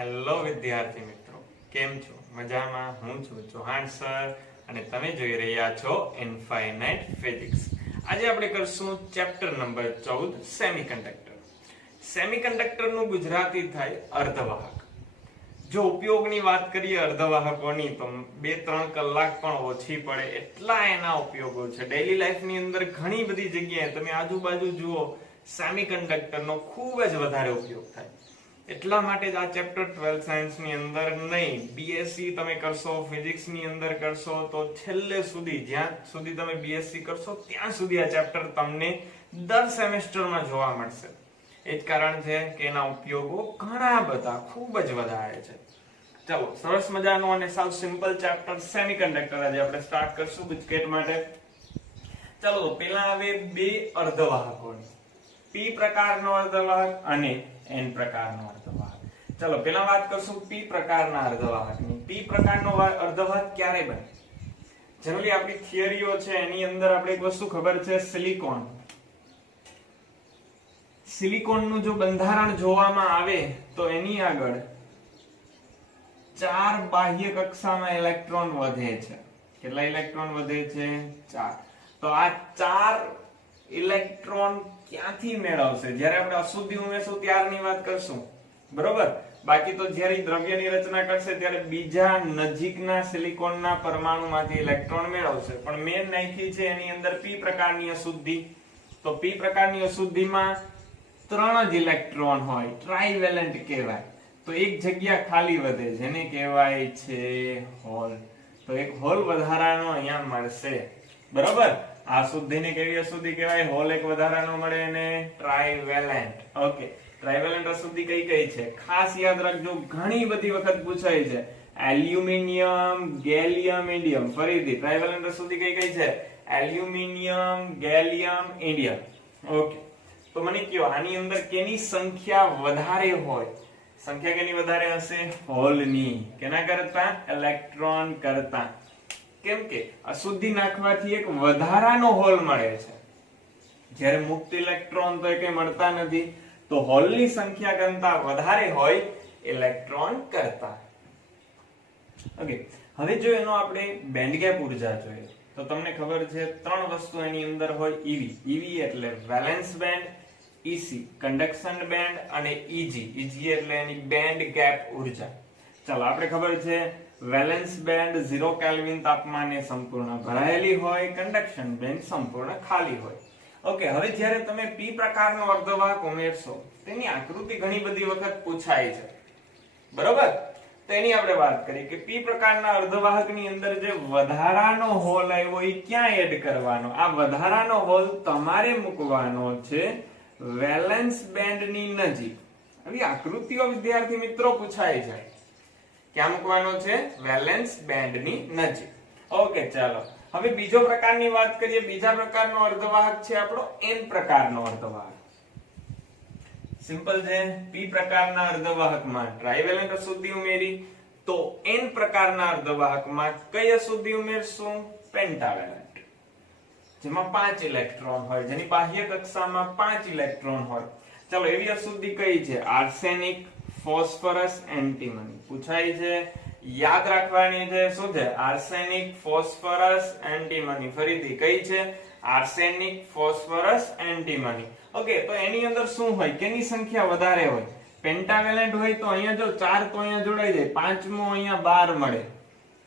Hello વિદ્યાર્થી મિત્રો, કેમ છો? મજામાં? હું છું ચૌહાણ સર અને તમે જોઈ રહ્યા છો ઇનફાઇનાઇટ ફિઝિક્સ. આજે આપણે કરશું ચેપ્ટર નંબર 14 સેમિકન્ડક્ટર. સેમિકન્ડક્ટર નું ગુજરાતી થાય અર્ધવાહક. જો ઉપયોગની વાત કરીએ અર્ધવાહકોની તો 2-3 કલાક પણ ઓછી પડે એટલા એના ઉપયોગો છે. ડેઈલી લાઈફની અંદર ઘણી બધી જગ્યાએ તમે આજુબાજુ જુઓ સેમિકન્ડક્ટરનો ખૂબ જ વધારે ઉપયોગ થાય. એટલા માટે જ આ ચેપ્ટર 12 સાયન્સ ની અંદર નહીં, બીએસસી તમે કરશો, ફિઝિક્સ ની અંદર કરશો તો છેલ્લે સુધી જ્યાં સુધી તમે બીએસસી કરશો ત્યાં સુધી આ ચેપ્ટર તમને દર સેમેસ્ટરમાં જોવા મળશે. એ જ કારણ છે કે એના ઉપયોગો ઘણા બધા ખૂબ જ વધારે છે. ચાલો, સરસ મજાનો અને સાવ સિમ્પલ ચેપ્ટર સેમિકન્ડક્ટર આજે આપણે સ્ટાર્ટ કરશું ગુજકેટ માટે. ચાલો, પેલા આવે બે અર્ધવાહકોની, પી પ્રકારનો અર્ધવાહક અને એન પ્રકારનો અર્ધવાહક. ચલો પેલા વાત કરશું પી પ્રકારના અર્ધવાહકની. પી પ્રકારનો અર્ધવાહક ક્યારે બને? જનરલી આપણી થિયરીઓ છે એની અંદર આપણે એક વસ્તુ ખબર છે, સિલિકોન. સિલિકોનનું જો બંધારણ જોવામાં આવે તો એની આગળ 4 બાહ્ય કક્ષામાં ઇલેક્ટ્રોન વધે છે. કેટલા ઇલેક્ટ્રોન વધે છે? 4. તો આ 4 ઇલેક્ટ્રોન ક્યાંથી મેળવશે? જ્યારે આપણે અશુદ્ધિ ઉમેરશું ત્યારની વાત કરશું, બરોબર? બાકી તો જ્યારે દ્રવ્યની રચના કરશે ત્યારે બીજા નજીકના સિલિકોનના પરમાણુમાંથી ઇલેક્ટ્રોન મેળવશે. પણ મેન નાખી છે એની અંદર પી પ્રકારની અશુદ્ધિ. તો પી પ્રકારની અશુદ્ધિમાં 3 જ ઇલેક્ટ્રોન હોય, ટ્રાઇવેલેન્ટ કહેવાય. તો એક જગ્યા ખાલી વધે, જેને કહેવાય છે હોલ. તો એક હોલ વધારાનો અહીંયા મળશે, બરોબર? આ શુદ્ધિને કેવી અશુદ્ધિ કહેવાય? હોલ એક વધારાનો મળે એને ટ્રાઇવેલેન્ટ. ઓકે, ટ્રાઇવેલેન્ટ અશુદ્ધિ કઈ કઈ છે ખાસ યાદ રાખજો, ઘણી બધી વખત પૂછાય છે. Aluminium, gallium, indium. ફરીથી ટ્રાઇવેલેન્ટ અશુદ્ધિ કઈ કઈ છે? Aluminium, gallium, indium. ઓકે, તો મને કયો આની અંદર કેની સંખ્યા વધારે હોય? સંખ્યા કેની વધારે હશે? હોલની. કેના કરતા? ઇલેક્ટ્રોન કરતા. કેમ કે અશુદ્ધિ નાખવાથી એક વધારાનો હોલ મળે છે, જ્યારે મુક્ત ઇલેક્ટ્રોન તો કઈ મળતા નથી. તો હોલની સંખ્યા કરતા વધારે હોય ઇલેક્ટ્રોન કરતા. ઓકે, હવે જો એનો આપણે બેન્ડ ગેપ ઉર્જા જોઈએ તો તમને ખબર છે 3 વસ્તુ એની અંદર હોય. ઈવી એટલે valence band, EC conduction band અને ઈજી એટલે એની બેન્ડ ગેપ ઉર્જા. ચાલો, આપણે ખબર છે વેલેન્સ બેન્ડ 0 કેલ્વિન તાપમાને સંપૂર્ણ ભરાયેલી હોય, કંડક્શન બેન્ડ સંપૂર્ણ ખાલી હોય. ઓકે, હવે જ્યારે તમે પી પ્રકારનો અર્ધવાહક ઉમેરશો તેની આકૃતિ ઘણી બધી વખત પૂછાય છે, બરોબર? તો એની આપણે વાત કરીએ કે પી પ્રકારના અર્ધવાહકની અંદર જે વધારાનો હોલ આવ્યો એ ક્યાં એડ કરવાનો? આ વધારાનો હોલ તમારે મૂકવાનો છે વેલેન્સ બેન્ડની નજીક. આવી આકૃતિઓ વિદ્યાર્થી મિત્રો પૂછાય છે. ક્યાં મૂકવાનો છે? વેલેન્સ બેન્ડની નજીક. ઓકે, ચાલો હવે બીજો પ્રકારની વાત કરીએ. બીજા પ્રકારનો અર્ધવાહક છે આપણો એન પ્રકારનો અર્ધવાહક. સિમ્પલ છે. પી પ્રકારના અર્ધવાહકમાં ટ્રાઇવેલેન્ટ અશુદ્ધિ ઉમેરી તો એન પ્રકારના અર્ધવાહકમાં કઈ અશુદ્ધિ ઉમેરશું? પેન્ટાવેલેન્ટ, જેમાં 5 ઇલેક્ટ્રોન હોય, જેની બાહ્ય કક્ષામાં 5 ઇલેક્ટ્રોન હોય. ચાલો, એવી અશુદ્ધિ કઈ છે? Arsenic, phosphorus, antimony. પૂછાય છે, યાદ રાખવાની છે. શું છે? Arsenic, phosphorus, antimony. ફરીથી કઈ છે? Arsenic, phosphorus, antimony. ઓકે, તો એની અંદર શું હોય? કેની સંખ્યા વધારે હોય? પેન્ટાવેલેન્ટ હોય તો અહીંયા જો 4 તો અહીંયા જોડાઈ જાય, 5મો અહીંયા 12 મળે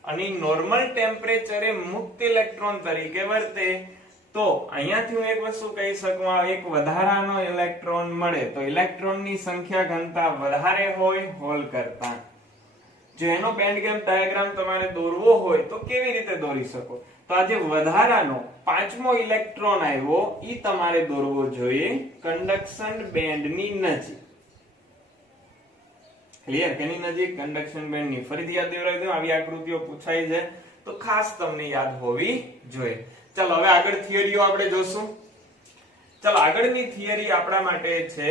અને નોર્મલ ટેમ્પરેચરે મુક્ત ઇલેક્ટ્રોન તરીકે વર્તે. તો અહીંયાથી હું એક વસ્તુ કહી શકું, એક વધારાનો ઇલેક્ટ્રોન મળે તો ઇલેક્ટ્રોનની સંખ્યા ઘનતા વધારે હોય હોલ કરતા. જો એનો બેન્ડ ગેપ ડાયાગ્રામ તમારે દોરવો હોય તો કેવી રીતે દોરી શકો? તો આ જે વધારાનો 5મો ઇલેક્ટ્રોન આવ્યો ઈ તમારે દોરવો જોઈએ કંડક્શન બેન્ડની નજીક. ક્લિયર? કેની નજીક? કંડક્શન બેન્ડની. ફરીથી યાદ દેવરાવી દો, આવી આકૃતિઓ પૂછાય છે તો ખાસ તમને યાદ હોવી જોઈએ. ચાલો, હવે આગળ થિયરીઓ આપણે જોશું. ચાલો, આગળની થિયરી આપણા માટે છે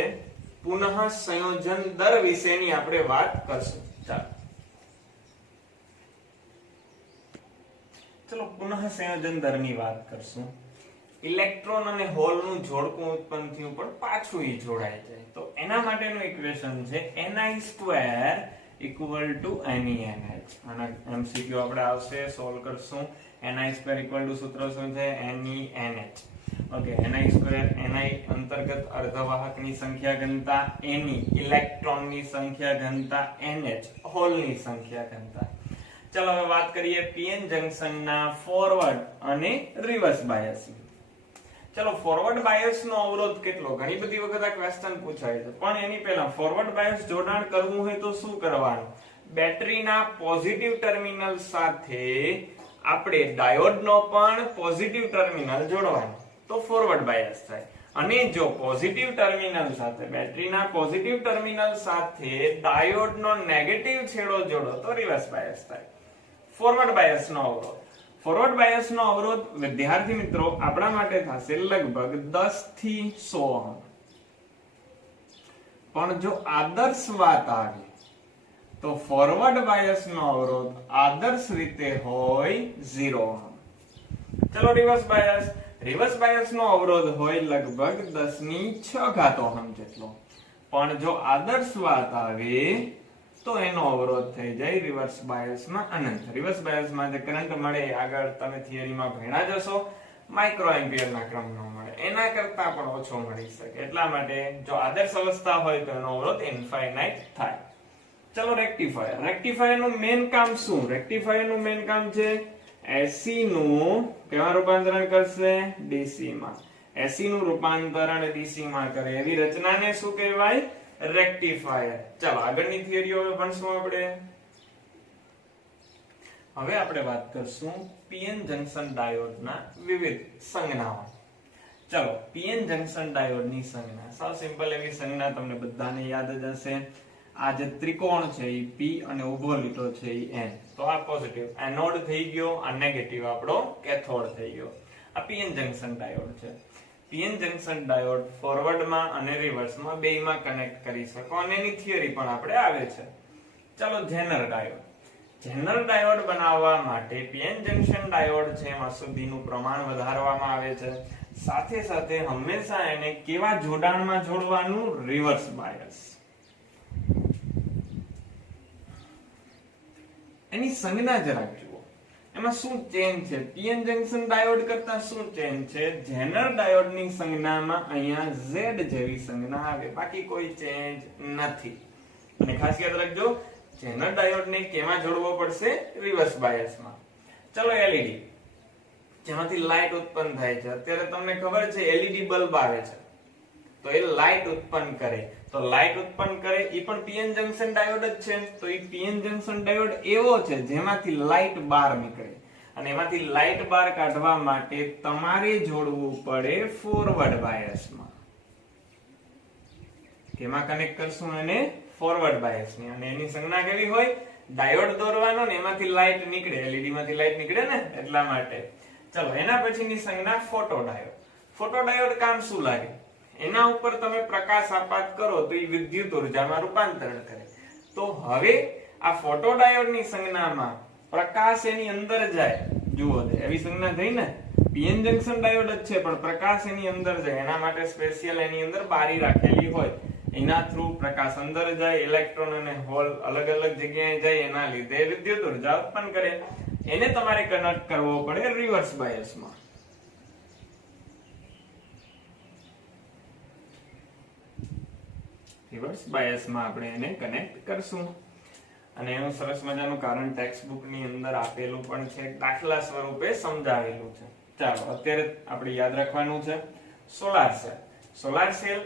પુનઃ સંયોજન દર વિશેની આપણે વાત કરશું. ચાલો, પુનઃ સંયોજન દરની વાત કરશું. ઇલેક્ટ્રોન અને હોલ નું જોડકું ઉત્પન્ન થયું પણ પાછું ઈ જોડાઈ જાય તો એના માટેનું ઇક્વેશન છે ni² ઇક્વલ ટુ NeNH. અને MCQ આપણે આવશે, સોલ્વ કરશું. Ni² ઇક્વલ ટુ સૂત્ર શું છે? NeNH. ઓકે, Ni અંતર્ગત અર્ધવાહકની સંખ્યા ઘનતા, Ne ઇલેક્ટ્રોનની સંખ્યા ઘનતા, NH હોલની સંખ્યા ઘનતા. ચલો હવે વાત કરીએ PN જંક્શનના ફોરવર્ડ અને રિવર્સ બાયસની. ચલો ફોરવર્ડ બાયસ નો અવરોધ કેટલો? ઘણી બધી વખત આ ક્વેશ્ચન પૂછાય છે, પણ એની પહેલા ફોરવર્ડ બાયસ જોડાણ કરવું હોય તો શું કરવાનું? બેટરીના પોઝિટિવ ટર્મિનલ સાથે આપણે ડાયોડનો પણ પોઝિટિવ ટર્મિનલ જોડવાનું, તો ફોરવર્ડ બાયસ થાય. અને જો પોઝિટિવ ટર્મિનલ સાથે બેટરીના પોઝિટિવ ટર્મિનલ સાથે ડાયોડનો નેગેટિવ છેડો જોડો તો રિવર્સ બાયસ થાય. ફોરવર્ડ બાયસ નો અવરોધ, ફોરવર્ડ બાયસ નો અવરોધ વિદ્યાર્થી મિત્રો આપણા માટે થશે લગભગ 10 થી 100 ઓહમ. પણ જો આદર્શ વાત આવે તો ફોરવર્ડ બાયસ નો અવરોધ આદર્શ રીતે હોય 0 ઓહમ. ચલો રિવર્સ બાયસ નો અવરોધ હોય લગભગ 10⁶ ઓહમ જેટલો. પણ જો આદર્શ વાત આવે તો એનો અવરોધ થઈ જાય રિવર્સ બાયસમાં અનંત. રિવર્સ બાયસમાં જે કરંટ મળે આગળ તમે થિયરીમાં ભણ્યા જશો, માઇક્રો એમ્પિયરના ક્રમનો મળે, એના કરતા પણ ઓછો મળી શકે. એટલા માટે જો આદર્શ અવસ્થા હોય તો એનો અવરોધ ઇન્ફાઇનાઇટ થાય. ચલો રેક્ટિફાયર નું મેઇન કામ શું? રેક્ટિફાયર નું મેઇન કામ છે AC નું કેમાં રૂપાંતરણ કરશે? DC માં. AC નું રૂપાંતરણ DC માં કરે એવી રચનાને શું કહેવાય? રેક્ટિફાયર. ચાલો આગળની થિયરીઓ હવે ભણશું આપણે. હવે આપણે વાત કરશું PN જંક્શન ડાયોડના વિવિધ સંજ્ઞાઓ. ચાલો PN જંક્શન ડાયોડની સંજ્ઞા, સાવ સિમ્પલ એવી સંજ્ઞા તમને બધાને યાદ જ હશે. આ જે ત્રિકોણ છે એ P અને ઉભો લીટો છે એ N. તો આ પોઝિટિવ એનોડ થઈ ગયો, આ નેગેટિવ આપણો કેથોડ થઈ ગયો. આ PN જંક્શન ડાયોડ છે. PN જંક્શન ડાયોડ ફોરવર્ડમાં અને રિવર્સમાં બેયમાં કનેક્ટ કરી શકો અને એની થિયરી પણ આપણે આવે છે. ચાલો ઝેનર ડાયોડ બનાવવા માટે PN જંક્શન ડાયોડ છે એમાં અશુદ્ધિનું પ્રમાણ વધારવામાં આવે છે. સાથે સાથે હંમેશા એને કેવા જોડાણમાં જોડવાનું? Reverse bias. એની સંજ્ઞા જરાક જુઓ, એમાં શું ચેન્જ છે? PN જંક્શન ડાયોડ કરતા શું ચેન્જ છે? ઝેનર ડાયોડની સંજ્ઞામાં અહીંયા Z જેવી સંજ્ઞા આવે, બાકી કોઈ ચેન્જ નથી. અને ખાસ યાદ રાખજો, ઝેનર ડાયોડને કેમાં જોડવો પડશે? રિવર્સ બાયસમાં. ચલો LED, જેમાંથી લાઇટ ઉત્પન્ન થાય છે. અત્યારે તમને ખબર છે LED બલ્બ આવે છે તો એ લાઇટ ઉત્પન્ન કરે, તો લાઇટ ઉત્પન્ન કરે એ પણ PN જંક્શન ડાયોડ જ છે. તો એ PN જંક્શન ડાયોડ એવો છે જેમાંથી લાઇટ બહાર નીકળે, અને એમાંથી લાઇટ બહાર કાઢવા માટે તમારે જોડવું પડે ફોરવર્ડ બાયસમાં. કેમાં કનેક્ટ કરશું? એને ફોરવર્ડ બાયસની. અને એની સંજ્ઞા કેવી હોય? ડાયોડ દોરવાનો ને એમાંથી લાઇટ નીકળે, LED માંથી લાઇટ નીકળે ને, એટલા માટે. ચલો એના પછીની સંજ્ઞા ફોટોડાયોડ. ફોટોડાયોડ કામ શું લાગે? એના ઉપર તમે પ્રકાશ આપાત કરો તો એ વિદ્યુત ઉર્જામાં રૂપાંતરણ કરે. તો હવે આ ફોટોડાયોડની સંજ્ઞામાં પ્રકાશ એની અંદર જાય, જુઓ એવી સંજ્ઞા થઈ ને. PN જંક્શન ડાયોડ જ છે પણ પ્રકાશ એની અંદર જાય, એના માટે સ્પેશિયલ એની અંદર બારી રાખેલી હોય, એના થ્રુ પ્રકાશ અંદર જાય, ઇલેક્ટ્રોન અને હોલ અલગ અલગ જગ્યાએ જાય, એના લીધે વિદ્યુત ઉર્જા ઉત્પન્ન કરે. એને તમારે કનેક્ટ કરવો પડે રિવર્સ બાયસમાં. રિવર્સ બાયસમાં આપણે એને કનેક્ટ કરશું. અને એનું સરસ મજાનું કારણ ટેક્સ્ટ બુક ની અંદર આપેલું પણ છે, દાખલા સ્વરૂપે સમજાવેલું છે. ચાલો અત્યારે આપણે યાદ રાખવાનું છે સોલાર સેલ. સોલાર સેલ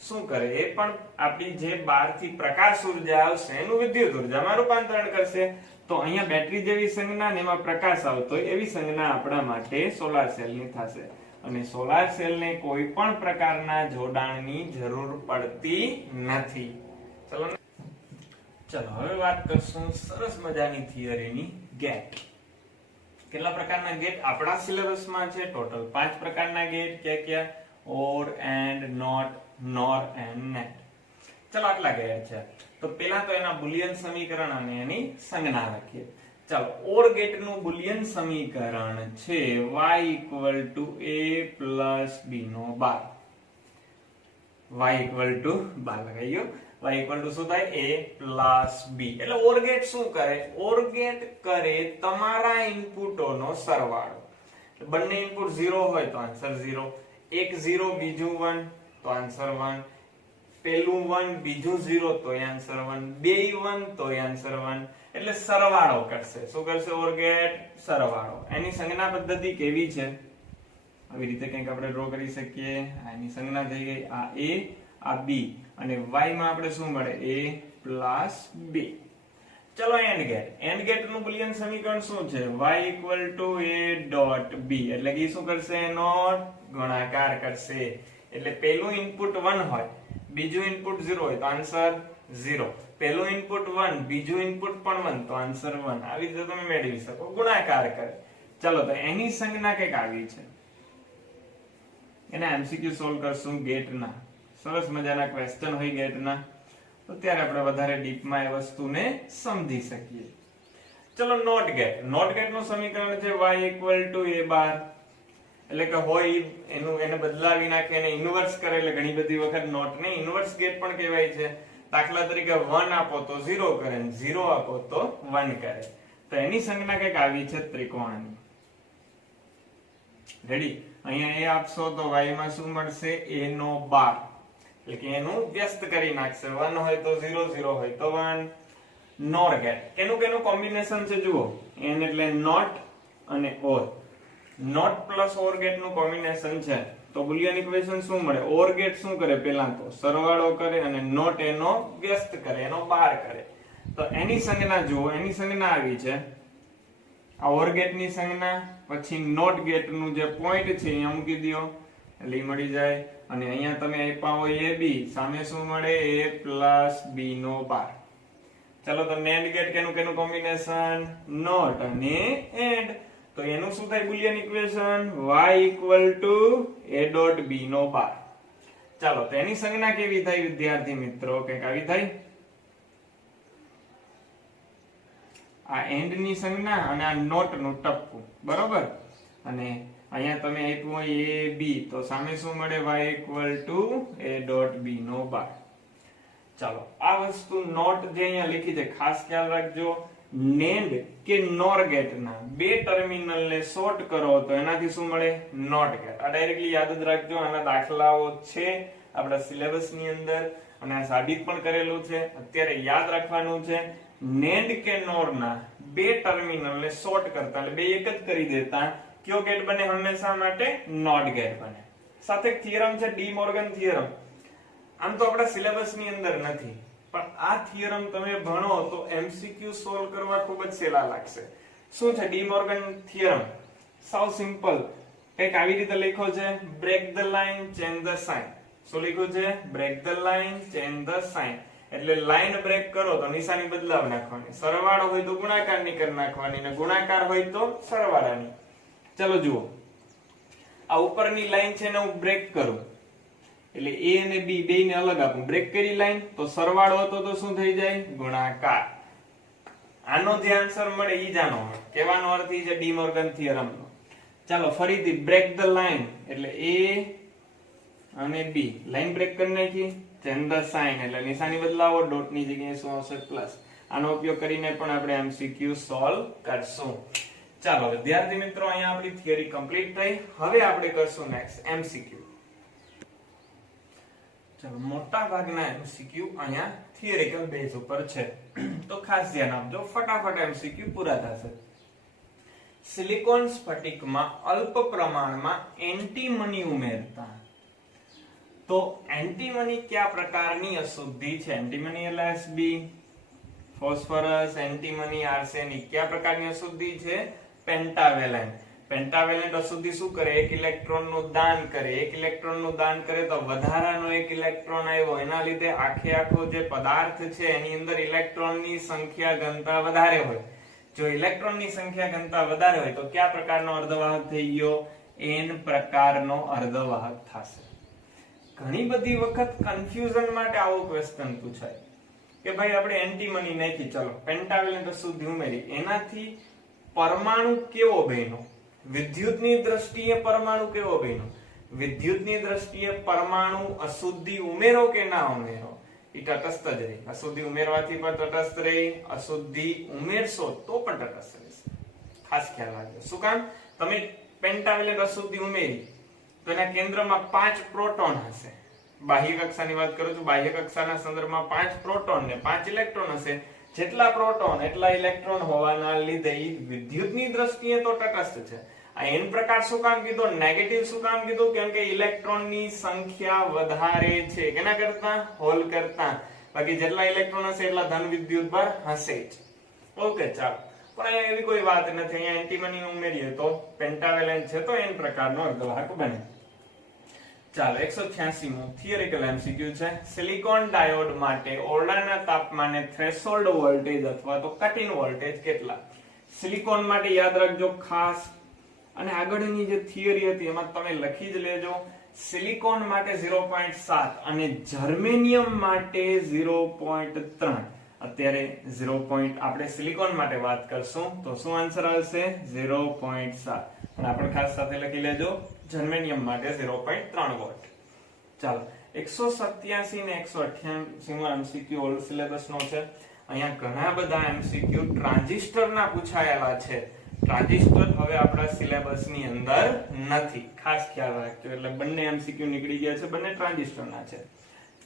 શું કરે? એ પણ આપણી જે બહારથી પ્રકાશ ઉર્જા આવશે એનું વિદ્યુત ઉર્જામાં રૂપાંતરણ કરશે. તો અહીંયા બેટરી જેવી સંજ્ઞા ને એમાં પ્રકાશ આવતો એવી સંજ્ઞા આપણા માટે સોલાર સેલની થશે. અને સોલાર સેલને કોઈ પણ પ્રકારના જોડાણની જરૂર પડતી નથી. ચલો હવે વાત કરશું સરસ મજાની થિયરીની ગેટ. કેટલા પ્રકારના ગેટ આપણા સિલેબસમાં છે? ટોટલ 5 પ્રકારના ગેટ. ક્યાં? ઓર, એન્ડ, નોટ, નોર એન્ડ નેટ. ચલો આટલા ગેટ છે. તો પહેલા તો એના બુલિયન સમીકરણ અને એની સંજ્ઞા લખીએ. ચાલો ઓર ગેટ નું બુલિયન સમીકરણ છે y = a + b no 12. y = 12 લગાવ્યો. y ઇક્વલ ટુ શું થાય a પ્લસ b. એટલે OR ગેટ શું કરે? OR ગેટ કરે તમારા ઇનપુટોનો સરવાળો. બંને ઇનપુટ 0 હોય તો આન્સર 0, એક 0 બીજું 1 તો આન્સર 1, પેલું 1 બીજું 0 તો આન્સર 1, બે 1 તો આન્સર 1. એટલે સરવાળો કરશે. શું કરશે? OR ગેટ સરવાળો. એની સંજ્ઞા પદ્ધતિ કેવી છે? આવી રીતે કંઈક આપણે ડ્રો કરી શકીએ. આની સંજ્ઞા થઈ ગઈ આ a આ b અને y માં આપણે શું મળે? a plus b. ચલો એન્ડ ગેટ. એન્ડ ગેટ નું બુલિયન સમીકરણ શું છે? y equal to a dot b. એટલે કે શું કરશે? એનો ગુણાકાર કરશે. એટલે પેલું ઇનપુટ 1 હોય, બીજું ઇનપુટ 0 હોય તો આન્સર 0, પેલું ઇનપુટ 1 બીજું ઇનપુટ પણ 1 તો આન્સર 1. આવી રીતે તમે મેળવી શકો. ગુણાકાર કરે. ચલો તો એની સંજ્ઞા કઈક આવી છે. એને MCQ સોલ્વ કરશું ગેટના. સરસ મજાના ક્વેશ્ચન હોય ગેટના, તો ત્યારે આપણે વધારે ડીપમાં એ વસ્તુને સમજી શકીએ. ચલો નોટ ગેટ. નોટ ગેટ નું સમીકરણ છે y ઇક્વલ ટુ a બાર. એટલે કે હોય એનું એને બદલાવી નાખે એને ઇન્વર્સ કરે. એટલે ઘણી બધી વખત નોટ ને ઇન્વર્સ ગેટ પણ કહેવાય છે. દાખલા તરીકે 1 આપો તો 0 કરે, 0 આપો તો 1 કરે. તો એની સંજ્ઞા કઈક આવી છે ત્રિકોણની. રેડી? અહીંયા a આપશો તો y માં શું મળશે? a નો 12. એટલે કે એનું વ્યસ્ત કરી નાખશે. 1 હોય તો 0, 0 હોય તો 1. નોર ગેટ. કેનું કોમ્બિનેશન છે જુઓ. n એટલે નોટ અને ઓર. નોટ પ્લસ ઓર ગેટ નું કોમ્બિનેશન છે. તો બુલિયન ઇક્વેશન શું મળે? ઓર ગેટ શું કરે? પહેલા તો સરવાળો કરે અને નોટ એનો વ્યસ્ત કરે, એનો બાર કરે. તો એની સંજ્ઞા જુઓ. એની સંજ્ઞા આવી છે આ ઓર ગેટ ની સંજ્ઞા, પછી નોટ ગેટ નું જે પોઈન્ટ છે અહીંયા મૂકી દો એટલે મળી જાય. અને અહીંયા તમે આપ્યા હોય ab, સામે શું મળે? a પ્લસ b નો 12. ચલો તો નેન્ડ ગેટ કેનું કોમ્બિનેશન? નોટ અને એન્ડ. તો એનું શું થાય Boolean equation? y equal to a dot b નો 12. ચાલો તો એની સંજ્ઞા કેવી થાય વિદ્યાર્થી મિત્રો? કંઈક આવી થાય. આ એન્ડ ની સંજ્ઞા અને આ નોટ નું ટપકું. બરોબર? અને અહીંયા તમે આપ્યું હોય a b, તો સામે શું મળે? y equal to a dot b નો 12. ચાલો આ વસ્તુ નોટ જે અહીંયા લીધી છે ખાસ ખ્યાલ રાખજો. નેન્ડ કે નોર ગેટ ના બે ટર્મિનલ ને શોર્ટ કરો તો એનાથી શું મળે? Not gate. આ ડાયરેક્ટલી યાદ જ રાખજો. આના દાખલાઓ છે આપણા સિલેબસ ની અંદર અને આ સાબિત પણ કરેલું છે. અત્યારે યાદ રાખવાનું છે નેન્ડ કે નોર ના બે ટર્મિનલ ને શોર્ટ કરતા એટલે બે એક જ કરી દેતા કયો ગેટ બને? હંમેશા માટે નોટ ગેટ બને. સાથે એક થિયરમ છે ડી મોર્ગન થિયરમ. આમ તો આપણા સિલેબસ ની અંદર નથી, પણ આ થિયરમ તમે ભણો તો MCQ સોલ્વ કરવા ખૂબ જ સહેલા લાગશે. શું છે ડી મોર્ગન થિયરમ? સાવ સિમ્પલ. કંઈક આવી રીતે લખ્યો છે, break the line change the sign. શું લખ્યું છે? Break the line change the sign. એટલે લાઈન બ્રેક કરો તો નિશાની બદલાવ નાખવાની. સરવાળો હોય તો ગુણાકારની કરી નાખવાની અને ગુણાકાર હોય તો સરવાળાની. ચલો જુઓ. આ ઉપરની લાઈન છે ને હું બ્રેક કરું એટલે a અને b બેયને અલગ આપું. બ્રેક કરી લાઈન તો સરવાળો હતો તો શું થઈ જાય? ગુણાકાર. આનો જે આન્સર મળે ઈ જાણો. કહેવાનો અર્થ ઈ છે ડી મોર્ગન થિયરમ નો. ચાલો ફરીથી બ્રેક ધ લાઈન એટલે a અને b લાઈન બ્રેક કરી નાખી. ચેન્જ ધ સાઇન એટલે નિશાની બદલાવો, ડોટ ની જગ્યાએ શું આવશે? પ્લસ. આનો ઉપયોગ કરીને પણ આપણે MCQ સોલ્વ કરશું. ચાલો વિદ્યાર્થી મિત્રો અહીંયા આપણી થિયરી કમ્પ્લીટ થઈ. હવે આપણે કરશું નેક્સ્ટ MCQ. ચાલો મોટા ભાગના MCQ અહીંયા થિયરિકલ બેઝ ઉપર છે, તો ખાસ ધ્યાન આપજો. ફટાફટ MCQ પૂરા થશે. સિલિકોન સ્ફટિકમાં અલ્પ પ્રમાણમાં એન્ટીમની ઉમેરતા. તો એન્ટીમની કયા પ્રકારની અશુદ્ધિ છે? એન્ટીમની એટલે Sb, ફોસ્ફરસ, એન્ટીમની, આર્સેનિક કયા પ્રકારની અશુદ્ધિ છે? પેન્ટાવેલેન્ટ. પેન્ટાવેલેન્ટ અશુદ્ધિ શું કરે? એક ઇલેક્ટ્રોન નું દાન કરે. એક ઇલેક્ટ્રોન નું દાન કરે તો વધારાનો એક ઇલેક્ટ્રોન આવ્યો, એના લીધે આખો જે પદાર્થ છે એની અંદર ઇલેક્ટ્રોનની સંખ્યા ઘનતા વધારે હોય. જો ઇલેક્ટ્રોનની સંખ્યા ઘનતા વધારે હોય તો કયા પ્રકારનો અર્ધવાહક થઈ ગયો? n પ્રકારનો અર્ધવાહક થશે. ઘણી બધી વખત કન્ફ્યુઝન માટે આવો ક્વેશ્ચન પૂછાય કે ભાઈ આપણે એન્ટીમની નાખી, ચલો પેન્ટાવેલેન્ટ અશુદ્ધિ ઉમેરી, એનાથી પરમાણુ કેવો બન્યો? વિદ્યુતની દ્રષ્ટિએ પરમાણુ કેવો બન્યો? વિદ્યુતની દ્રષ્ટિએ પરમાણુ અશુદ્ધિ ઉમેરો કે ના ઉમેરો? એ તટસ્થ જ રહે. અશુદ્ધિ ઉમેરવાથી પણ તટસ્થ રહે, અશુદ્ધિ ઉમેરશો તો પણ તટસ્થ રહેશે. ખાસ ખ્યાલ રાખજો. શું કામ? તમે પેન્ટાવેલેન્ટ અશુદ્ધિ ઉમેરી તો એના કેન્દ્રમાં 5 પ્રોટોન હશે. બાહ્ય કક્ષાની વાત કરું છું. બાહ્ય કક્ષાના સંદર્ભમાં 5 પ્રોટોન ને 5 ઇલેક્ટ્રોન હશે. જેટલા પ્રોટોન એટલા ઇલેક્ટ્રોન હોવાના લીધે વિદ્યુતની દ્રષ્ટિએ તો તટસ્થ છે. આ n પ્રકાર શું કામ કીધો? નેગેટિવ શું કામ કીધું? કેમ કે ઇલેક્ટ્રોનની સંખ્યા વધારે છે કેના કરતા? હોલ કરતા. બાકી જેટલા ઇલેક્ટ્રોન હશે એટલા ધન વિદ્યુત ભાર હશે જ. ઓકે, ચાલો. પણ અહીંયા એવી કોઈ વાત નથી. અહીંયા એન્ટીમની ઉમેરીએ તો પેન્ટાવેલેન્ટ છે તો n પ્રકારનો અર્ધવાહક બને. ચાલો, 186 મો થિયરિકલ એમસીક્યુ છે. સિલિકોન ડાયોડ માટે ઓરડાના તાપમાને થ્રેશોલ્ડ વોલ્ટેજ અથવા તો કટ ઇન વોલ્ટેજ કેટલા? સિલિકોન માટે યાદ રાખજો ખાસ. અને આગળની જે થિયરી હતી એમાં તમે લખી જ લેજો. સિલિકોન માટે 0.7 અને જર્મેનિયમ માટે 0.3. અત્યારે 0. આપણે સિલિકોન માટે વાત કરશું તો શું આન્સર આવશે? 0.7. અને આપણે ખાસ સાથે લખી લેજો જર્મેનિયમ માટે 0.3 વોલ્ટ. ચાલો, 187 ને 188 નો એમસીક્યુ ઓલ્ડ સિલેબસ નો છે. અહીંયા ઘણા બધા એમસીક્યુ ટ્રાન્ઝિસ્ટર ના પૂછાયેલા છે. ટ્રાન્ઝિસ્ટર હવે આપણા સિલેબસ ની અંદર નથી. ખાસ ખ્યાલ રાખજો. એટલે બંને એમસીક્યુ નીકળી ગયા છે. બંને ટ્રાન્ઝિસ્ટર ના છે.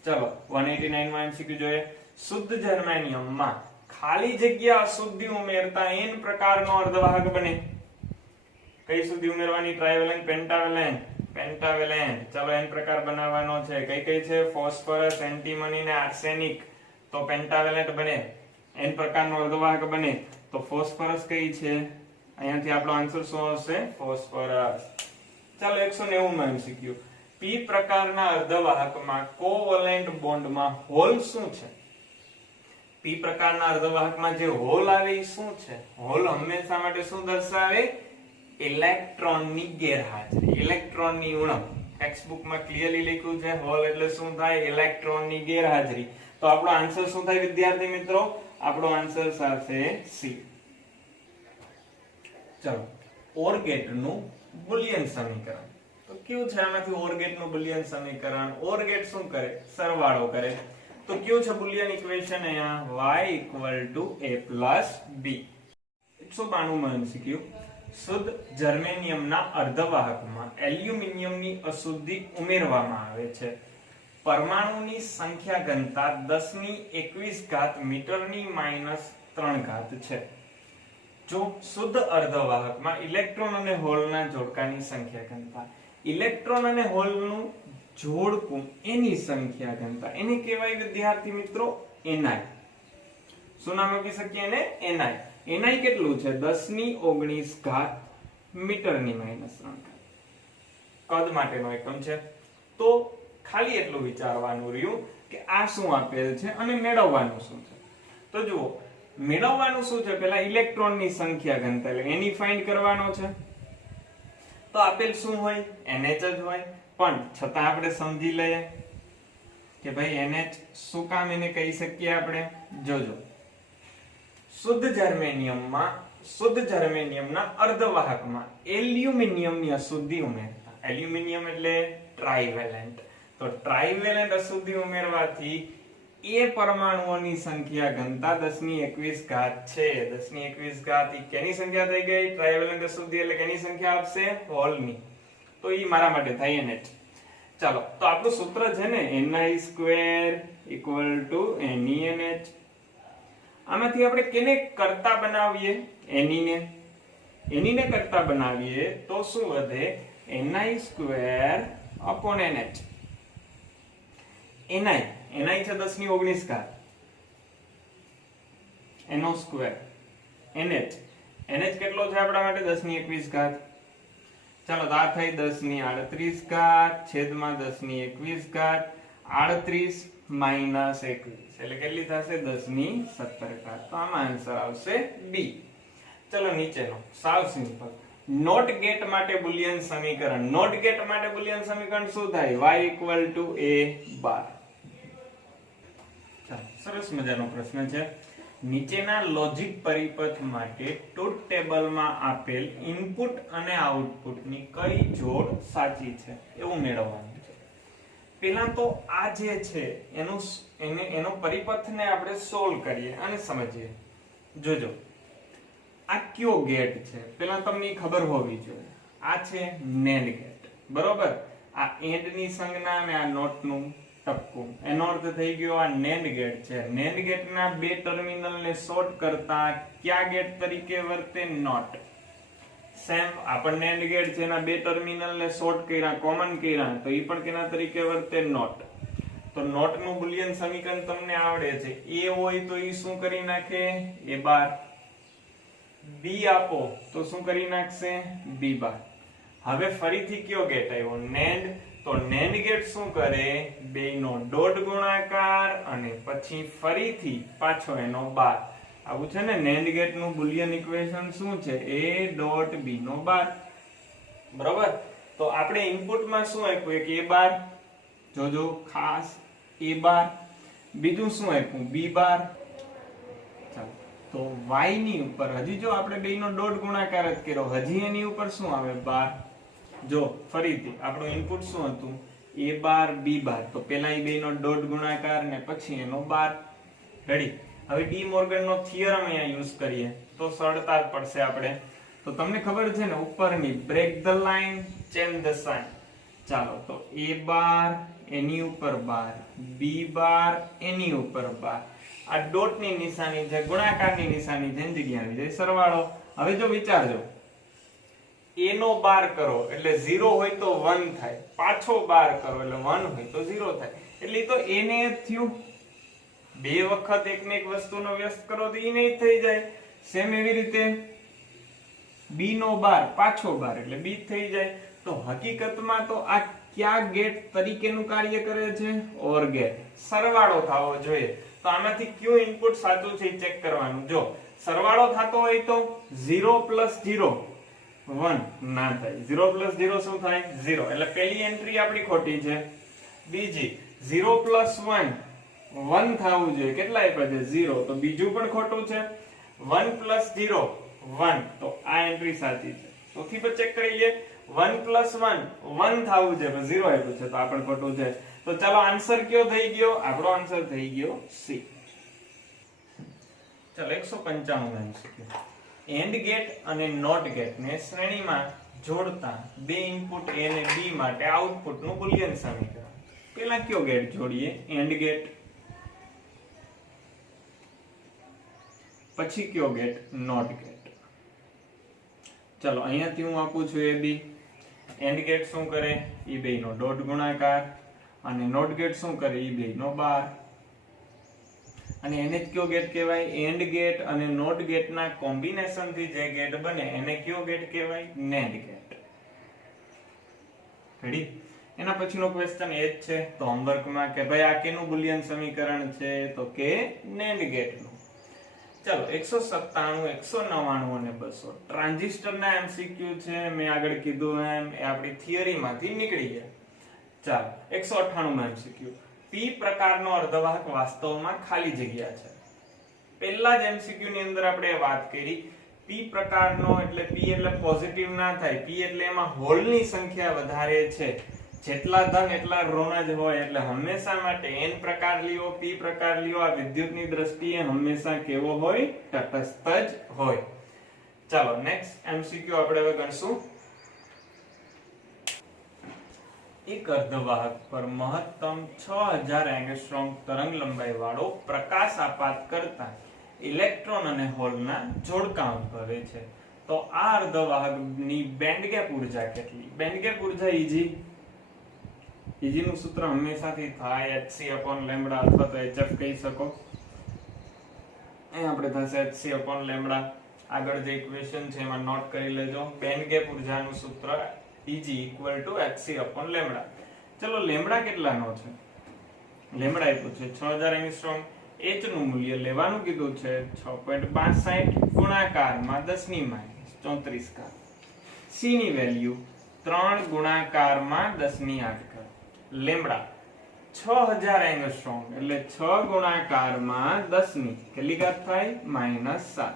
ચલો, 189 માં એમસીક્યુ જોઈએ. શુદ્ધ જર્મેનિયમમાં ખાલી જગ્યા અશુદ્ધિ ઉમેરતા n પ્રકારનો અર્ધવાહક બને. કઈ શુદ્ધિ ઉમેરવાની? ટ્રાઇવેલેન્ટ, પેન્ટાવેલેન્ટ. પેન્ટાવેલેન્ટ. ચલો, n પ્રકાર બનાવવાનો છે. કઈ કઈ છે? ફોસ્ફરસ, એન્ટીમની ને આર્સેનિક. તો પેન્ટાવેલેન્ટ બને. n પ્રકારનો અર્ધવાહક બને. તો ફોસ્ફરસ કઈ છે? અહીંયાથી આપણો આન્સર શું આવશે? ફોસ્ફરસ. ચાલો, 190 માં એમસીક્યુ. p પ્રકારના અર્ધવાહકમાં કોવેલેન્ટ બોન્ડમાં હોલ શું છે? p પ્રકારના અર્ધવાહકમાં જે હોલ આવે એ શું છે? હોલ હંમેશા માટે શું દર્શાવે? ઇલેક્ટ્રોનની ગેરહાજરી, ઇલેક્ટ્રોનની ઉણપ. ટેક્સ્ટબુકમાં ક્લિયરલી લખ્યું છે હોલ એટલે શું થાય? ઇલેક્ટ્રોનની ગેરહાજરી. તો આપણો આન્સર શું થાય વિદ્યાર્થી મિત્રો? આપણો આન્સર સાથે સી. ચલો, ઓરગેટ નું બુલિયન સમીકરણ તો કેવું છે? આમાંથી ઓરગેટ નું બુલિયન સમીકરણ. ઓરગેટ શું કરે? સરવાળો કરે. તો કેવું છે બુલિયન ઇક્વેશન? અહીંયા y a + b. 192 માં એમસીક્યુ. શુદ્ધ જર્મેનિયમના અર્ધવાહકમાં એલ્યુમિનિયમની અશુદ્ધિ ઉમેરવામાં આવે છે. પરમાણુની સંખ્યા ઘનતા 10⁻21 મીટરની -3 છે. જો શુદ્ધ અર્ધવાહકમાં ઇલેક્ટ્રોન અને હોલના જોડકાની સંખ્યા ઘનતા, ઇલેક્ટ્રોન અને હોલનું જોડકું એની સંખ્યા ઘનતા, એને કહેવાય વિદ્યાર્થી મિત્રો ni. શું નામ આપી શકીએ એને? ni. ni કેટલું છે? 10⁻19 મીટરની -3. કદ માટેનો એકમ છે. તો ખાલી એટલું વિચારવાનું રહ્યું કે આ શું આપેલ છે અને મેળવવાનું શું છે. તો જુઓ, મેળવવાનું શું છે? પહેલા ઇલેક્ટ્રોનની સંખ્યા ઘનતા એટલે એની ફાઇન્ડ કરવાનો છે. તો આપેલ શું હોય? NH જ હોય. પણ છતાં આપણે સમજી લઈએ કે ભાઈ NH શું કામ એને કહી શકીએ આપણે? જોજો, શુદ્ધ જર્મેનિયમના અર્ધવાહકમાં એલ્યુમિનિયમની અશુદ્ધિ ઉમેરતા. એલ્યુમિનિયમ એટલે ટ્રાઇવેલેન્ટ. તો ટ્રાઇવેલેન્ટ અશુદ્ધિ ઉમેરવાથી એ પરમાણુઓની સંખ્યા ઘનતા 10⁻21 છે. 10⁻21 ઈ કેની સંખ્યા થઈ ગઈ? ટ્રાઇવેલેન્ટ અશુદ્ધિ એટલે કેની સંખ્યા આપશે? હોલની. તો ઈ મારા માટે થાય NH. ચાલો, તો આપણું સૂત્ર છે ને ni² = NeNH. આમાંથી આપણે કેને કરતા બનાવીએ? એની ને કરતા બનાવીએ તો શું વધે? ni² NH. ni છે 10⁻19 NO². NH કેટલો છે આપણા માટે? 10⁻21. ચાલો, તો આ થઈ 10⁻38 છેદમાં 10⁻21. 38 - 21 એટલે કેટલી થશે? 10⁻17. તો આમાં આન્સર આવશે B. ચલો, નીચેનો સાવ સિમ્પલ. નોટ ગેટ માટે બુલિયન સમીકરણ. નોટ ગેટ માટે બુલિયન સમીકરણ શું થાય? y = a12. સરસ મજાનો પ્રશ્ન છે. નીચેના લોજિક પરિપથ માટે ટ્રુથ ટેબલમાં આપેલ ઇનપુટ અને આઉટપુટની કઈ જોડ સાચી છે એવું મેળવવાનું છે. પેલા તો આ જે છે એનો પરિપથને આપણે સોલ્વ કરીએ અને સમજીએ. જોજો આ કયો ગેટ છે પેલા તમને ખબર હોવી જોઈએ. આ છે NAND ગેટ, બરોબર. આ એન્ડ ની સંજ્ઞા અને આ નોટ નું ટપકું, એનો અર્થ થઈ ગયો આ NAND ગેટ છે. NAND ગેટના બે ટર્મિનલ ને શોર્ટ કરતા કયા ગેટ તરીકે વર્તે? નોટ. સેમ આપણને NAND ગેટ છે એના બે ટર્મિનલ ને શોર્ટ કર્યા, કોમન કર્યા, તો એ પણ કેના તરીકે વર્તે? નોટ. તો નોટ નું બુલિયન સમીકરણ તમને આવડે છે. A હોય તો એ શું કરી નાખે? A bar. B આપો તો શું કરી નાખશે? B બાર. હવે ફરીથી કયો ગેટ આવ્યો? NAND. તો NAND ગેટ શું કરે? બેયનો ડોટ ગુણાકાર અને પછી ફરીથી પાછો એનો બાર. આવું છે ને NAND ગેટ નું બુલિયન ઇક્વેશન શું છે? A ડોટ B નો બાર, બરોબર. તો આપણે ઇનપુટમાં શું આપ્યું? એક A બાર, જોજો ખાસ A બાર. બીજું શું આપ્યું? B બાર. ચાલો તો y ની ઉપર હજી જો આપણે બેયનો ડોટ ગુણાકાર જ કર્યો, હજી એની ઉપર શું આવે? બાર. જો ફરીથી આપણું ઇનપુટ શું હતું? A બાર B બાર. તો પહેલા એ બેયનો ડોટ ગુણાકાર ને પછી એનો બાર. રેડી. હવે ડી મોર્ગન નો થિયરમ અહીંયા યુઝ કરીએ તો સરળતા પડશે આપણે. તો તમને ખબર છે ને ઉપરની break the line change the sign. ચાલો તો A બાર એની ઉપર બાર, B બાર એની ઉપર બાર. આ ડોટ ની નિશાની છે, ગુણાકારની નિશાની છે, જગ્યા આવી જાય સરવાળો. હવે જો વિચારજો, A નો બાર કરો એટલે 0 હોય તો 1 થાય, પાછો બાર કરો એટલે 1 હોય તો 0 થાય. એટલે તો A ને થયું. બે વખત એકને એક વસ્તુનો વ્યસ્ત કરો તો ઈ નહીં થઈ જાય. સેમ એવી રીતે B નો બાર પાછો બાર એટલે B થઈ જાય. તો હકીકતમાં તો આ કયા ગેટ તરીકેનું કાર્ય કરે છે? OR gate. સરવાળો થવો જોઈએ. તો આમાંથી કયું ઇનપુટ સાચું છે એ ચેક કરવાનું. જો સરવાળો થતો હોય તો 0 + 0 1 ના થાય. 0 + 0 શું થાય? 0. એટલે પહેલી એન્ટ્રી આપણી ખોટી છે. બીજી 0 + 1 1 થવું જોઈએ. કેટલા આપ્યા છે? 0. તો બીજું પણ ખોટું છે. 1 + 0 1. તો આ એન્ટ્રી સાચી છે. ચોથી પર ચેક કરી લઈએ. 1 + 1 1 થવું છે, પણ 0 આપ્યું છે તો આ પણ ખોટું છે. તો ચાલો આન્સર કયો થઈ ગયો? આપણો આન્સર થઈ ગયો C. ચાલો 195 MCQ. એન્ડ ગેટ અને નોટ ગેટ ને શ્રેણીમાં જોડતા બે ઇનપુટ A અને B માટે આઉટપુટનું બુલિયન સમીકરણ. પહેલા કયો ગેટ જોડીએ? And gate. પછી કયો ગેટ? Not gate. ચલો અહીંયાથી હું આપું છું AB. એન્ડ ગેટ શું કરે? એ બેયનો ડોટ ગુણાકાર. અને નોટ ગેટ શું કરે? એ બેયનો બાર. અને એને જ કયો ગેટ કહેવાય? એન્ડ ગેટ અને નોટ ગેટના કોમ્બિનેશન થી જે ગેટ બને એને કયો ગેટ કહેવાય? NAND gate. રેડી? એના પછીનો ક્વેશ્ચન એ જ છે તો હોમવર્કમાં કે ભાઈ આ કેનું બુલિયન સમીકરણ છે? તો કે NAND ગેટનું. ચાલો 197 199 અને 200 ટ્રાન્ઝિસ્ટરના MCQ છે. મેં આગળ કીધું એમ એ આપણી થિયરીમાંથી નીકળી ગયા. ચાલો 198 MCQ. P પ્રકારનો અર્ધવાહક વાસ્તવમાં ખાલી જગ્યા છે. પહેલા જ MCQ ની અંદર આપણે વાત કરી P પ્રકારનો એટલે P એટલે પોઝિટિવ ના થાય. P એટલે એમાં હોલની સંખ્યા વધારે છે. જેટલા ધન એટલા ઋણ જ હોય. એટલે હંમેશા માટે N પ્રકાર લ્યો, P પ્રકાર લ્યો, આ વિદ્યુતની દ્રષ્ટિએ હંમેશા કેવો હોય? તટસ્થ જ હોય. ચાલો નેક્સ્ટ MCQ આપણે હવે ગણશું. એક અર્ધવાહક પર મહત્તમ 6000 એંગસ્ટ્રોમ તરંગ લંબાઈ વાળો પ્રકાશ આપાત કરતા ઇલેક્ટ્રોન અને હોલના જોડકા ઉદ્ભવે છે. તો આ અર્ધવાહકની બેન્ડ ગેપ ઉર્જા કેટલી? બેન્ડ ગેપ ઉર્જા નું સૂત્ર હંમેશાથી થાય hc/λ અથવા તો hf કહી શકો. અહીં આપણે થશે hc/λ. આગળ જે ઇક્વેશન છે એમાં નોટ કરી લેજો. બેન્ડ ગેપ ઉર્જાનું સૂત્ર Eg = hc/λ. ચલો લેમ્ડા કેટલાનો છે? લેમ્ડા આપ્યું છે 6000 એંગસ્ટ્રોમ. h નું મૂલ્ય લેવાનું કીધું છે 6.62 ગુણાકારમાં 10⁻34. c ની વેલ્યુ 3 ગુણાકારમાં 10⁸. લેમ્ડા 6000 એંગસ્ટ્રોમ એટલે 6 ગુણાકારમાં 10 ની કેટલી ઘાત થાય? -7.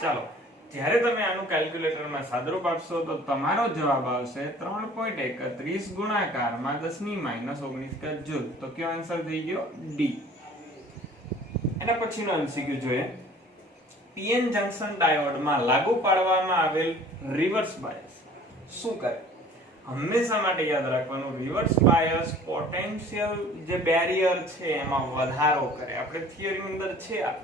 ચાલો જ્યારે તમે આનું કેલ્ક્યુલેટરમાં સાદરૂપ આપશો તો તમારો જવાબ આવશે 3.31 ગુણાકારમાં 10⁻−19 જૂલ. તો કયો આન્સર થઈ ગયો? ડી. એના પછીનો એમસીક્યુ જોઈએ. પીએન જંકશન ડાયોડમાં લાગુ પાડવામાં આવેલ રિવર્સ બાયસ શું કરે? હંમેશા માટે યાદ રાખવાનું, રિવર્સ બાયસ પોટેન્શિયલ જે બેરિયર છે એમાં વધારો કરે. આપણે થિયરીની અંદર છે આ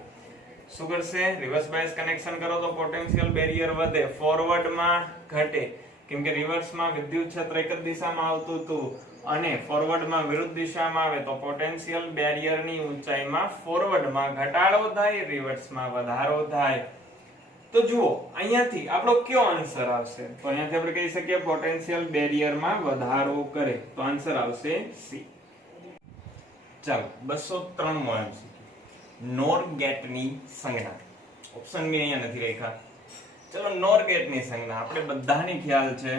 શું કરશે? રિવર્સ બાયસ કનેક્શન કરો તો પોટેન્શિયલ બેરિયર વધે, ફોરવર્ડમાં ઘટે, કેમ કે રિવર્સમાં વિદ્યુત ક્ષેત્ર એક જ દિશામાં આવતું હતું અને ફોરવર્ડમાં વિરુદ્ધ દિશામાં આવે તો પોટેન્શિયલ બેરિયરની ઊંચાઈમાં ફોરવર્ડમાં ઘટાડો થાય, રિવર્સમાં વધારો થાય. તો જુઓ અહીંયાથી આપણો કયો આન્સર આવશે? તો અહીંયાથી આપણે કહી શકીએ પોટેન્શિયલ બેરિયરમાં વધારો કરે. તો આન્સર આવશે સી. ચાલો 203 મો એમસીક્યુ. નોર ગેટની સંજ્ઞા. ઓપ્શન બી અહીંયા નથી લખ્યા. ચલો નોર ગેટની સંજ્ઞા આપણે બધાને ખ્યાલ છે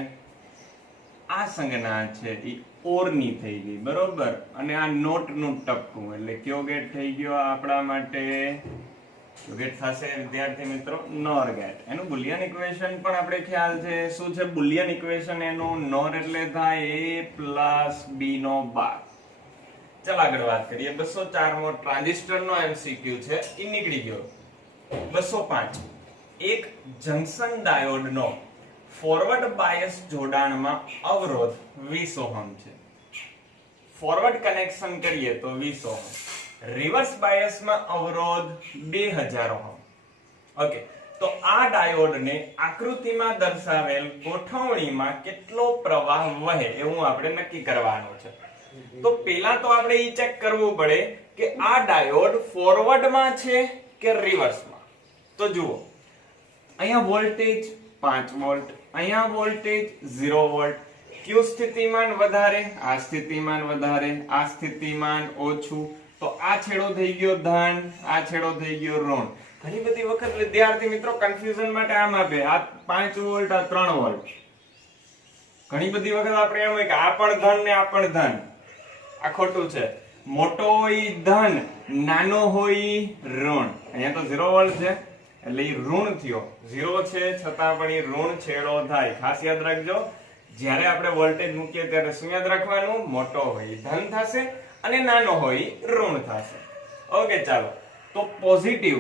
આ સંજ્ઞા છે એ ઓર ની થઈ ગઈ, બરોબર, અને આ નોટ નું ટપકું, એટલે કયો ગેટ થઈ ગયો આપણા માટે? ગેટ થશે વિદ્યાર્થી મિત્રો નોર ગેટ. એનું બુલિયન ઇક્વેશન પણ આપણે ખ્યાલ છે. શું છે બુલિયન ઇક્વેશન એનું? નોર એટલે થાય a + b નો બાર. ચાલ આગળ વાત કરીએ. 204 મો ટ્રાન્ઝિસ્ટર નો એમસીક્યુ છે એ નીકળી ગયો. 205 એક જંકશન ડાયોડ નો ફોરવર્ડ બાયસ જોડાણમાં અવરોધ 20 ઓહમ છે. ફોરવર્ડ કનેક્શન કરીએ તો 20 ઓહમ, રિવર્સ બાયસમાં અવરોધ 2000 ઓહમ. ઓકે, તો આ ડાયોડને આકૃતિમાં દર્શાવેલ ગોઠવણીમાં કેટલો પ્રવાહ વહે એવું આપણે નક્કી કરવાનું છે. તો પહેલા તો આપણે એ ચેક કરવું પડે કે આ ડાયોડ ફોરવર્ડમાં છે કે રિવર્સમાં. તો જુઓ અહીંયા વોલ્ટેજ 5 વોલ્ટ, અહીંયા વોલ્ટેજ 0 વોલ્ટ. કયું સ્થિતિમાન વધારે? આ સ્થિતિમાન વધારે, આ સ્થિતિમાન ઓછું. તો આ છેડો થઈ ગયો ધન, આ છેડો થઈ ગયો ઋણ. ઘણી બધી વખત વિદ્યાર્થી મિત્રો કન્ફ્યુઝન માટે આમ આપે, આ 5 વોલ્ટ, આ 3 વોલ્ટ. ઘણી બધી વખત આપણે એમ હોય કે આ પણ ધન ને આ પણ ધન. આ ખોટું છે. મોટો હોય ધન, નાનો હોય ઋણ. અહીંયા તો 0 વોલ્ટ છે એટલે એ ઋણ થયો. 0 છે છતાં પણ એ ઋણ છેડો થાય. ખાસ યાદ રાખજો, જ્યારે આપણે વોલ્ટેજ મૂકીએ ત્યારે શું યાદ રાખવાનું? મોટો હોય ધન થશે અને નાનો હોય ઋણ થશે. ઓકે, ચાલો તો પોઝિટિવ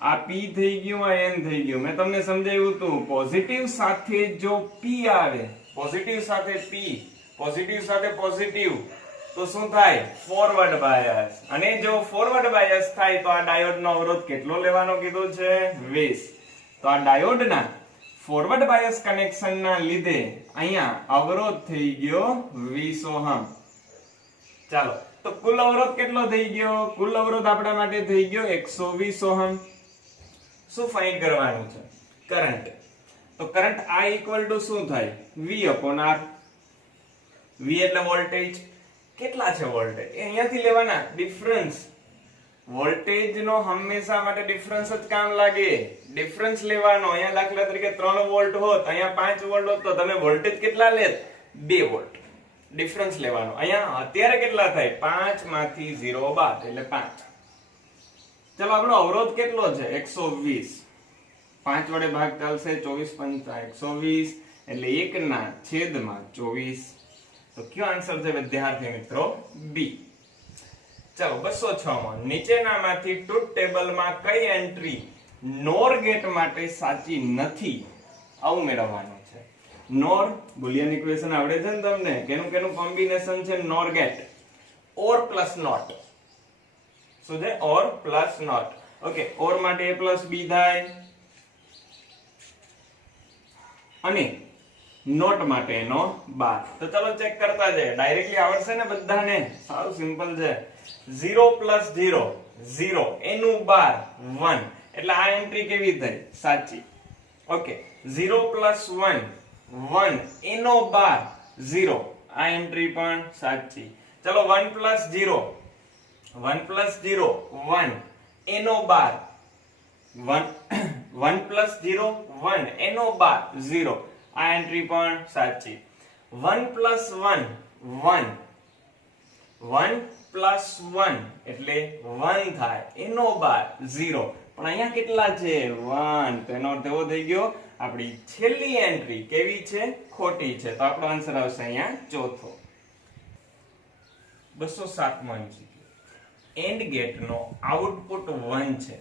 આ p થઈ ગયું, આ n થઈ ગયું. મેં તમને સમજાવ્યું હતું પોઝિટિવ સાથે જો p આવે, પોઝિટિવ સાથે p, પોઝિટિવ સાથે પોઝિટિવ, તો શું થાય? Forward bias. અને જો ફોરવર્ડ બાયસ થાય તો આ ડાયોડનો અવરોધ કેટલો લેવાનો કીધું છે? 20. તો આ ડાયોડના ફોરવર્ડ બાયસ કનેક્શનના લીધે અહીંયા અવરોધ થઈ ગયો 20 ઓહમ. ચાલો તો કુલ અવરોધ કેટલો થઈ ગયો? કુલ અવરોધ આપણા માટે થઈ ગયો 120 ઓહમ. શું ફાઇન્ડ કરવાનું છે? કરંટ. તો કરંટ I ઇક્વલ ટુ શું થાય? V/R. V એટલે વોલ્ટેજ. કેટલા છે વોલ્ટેજ? એ અહીંયાથી લેવાના. ડિફરન્સ. વોલ્ટેજ નો હંમેશા માટે ડિફરન્સ જ કામ લાગે. ડિફરન્સ લેવાનો. અહીંયા દાખલા તરીકે 3 વોલ્ટ હોત, અહીંયા 5 વોલ્ટ હોત તો તમે વોલ્ટેજ કેટલા લેત? 2 વોલ્ટ. ડિફરન્સ લેવાનો. અહીંયા અત્યારે કેટલા થાય? 5 માંથી 0 બાદ એટલે 5. ચલો આપણો અવરોધ કેટલો છે? 120. 5 વડે ભાગ ચાલશે, 24 × 5 120 એટલે 1/24. તો કયો આન્સર છે વિદ્યાર્થી મિત્રો? બી. ચાલો 206 માં નીચેનામાંથી ટ્રુથ ટેબલમાં કઈ એન્ટ્રી નોર ગેટ માટે સાચી નથી આવું મેળવવાનું છે. નોર બુલિયન ઇક્વેશન આવડે છે ને તમને? કેનું કોમ્બિનેશન છે? NOR gate. OR plus NOT. શું છે? OR plus NOT. Okay, OR માટે a પ્લસ b થાય અને નોટ માટેનો 12. તો ચલો ચેક કરતા જાય. ડાયરેક્ટલી આવડશે ને બધાને? સારું સિમ્પલ છે. 0 + 0 0, એનું 12 1, એટલે આ એન્ટ્રી કેવી થઈ? સાચી. ઓકે, 0 + 1 1, એનો 12 0, આ એન્ટ્રી પણ સાચી. ચલો 1 + 0 1 + 0 1, એનો 12 1 + 0 1, એનો 12 0, આ એન્ટ્રી પણ સાચી. 1 + 1 1, 1 + 1 એટલે 1 થાય, એનો 12 0, પણ અહીંયા કેટલા છે 1, તો એનો અર્થ એવો થઈ ગયો આપણી છેલ્લી એન્ટ્રી કેવી છે, ખોટી છે, તો આપણો આન્સર આવશે અહીંયા ચોથો. 207મો MCQ એન્ડ ગેટ નો આઉટપુટ 1 છે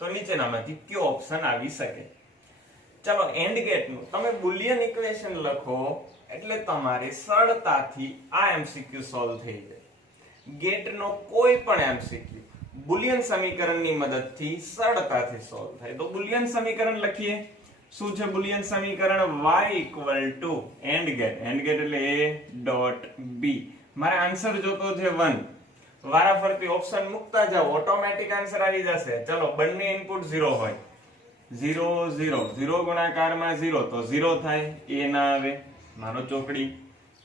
તો નીચેનામાંથી કયો ઓપ્શન આવી શકે? ચાલો એન્ડ ગેટ નું તમે બુલિયન ઇક્વેશન લખો એટલે તમારે સરળતાથી આ MCQ સોલ્વ થઈ જાય. ગેટ નો કોઈ પણ MCQ બુલિયન સમીકરણની મદદથી સરળતાથી સોલ્વ થાય. તો બુલિયન સમીકરણ લખીએ. શું છે બુલિયન સમીકરણ? y and gate. And gate એટલે a.b. મારે આન્સર જોતો છે 1. વારાફરતી ઓપ્શન મૂકતા જાવ, ઓટોમેટિક આન્સર આવી જશે. ચલો બંને ઇનપુટ 0 હોય, 0 0 0 ગુણાકારમાં 0 તો 0 થાય, a ના આવે, મારો ચોકડી.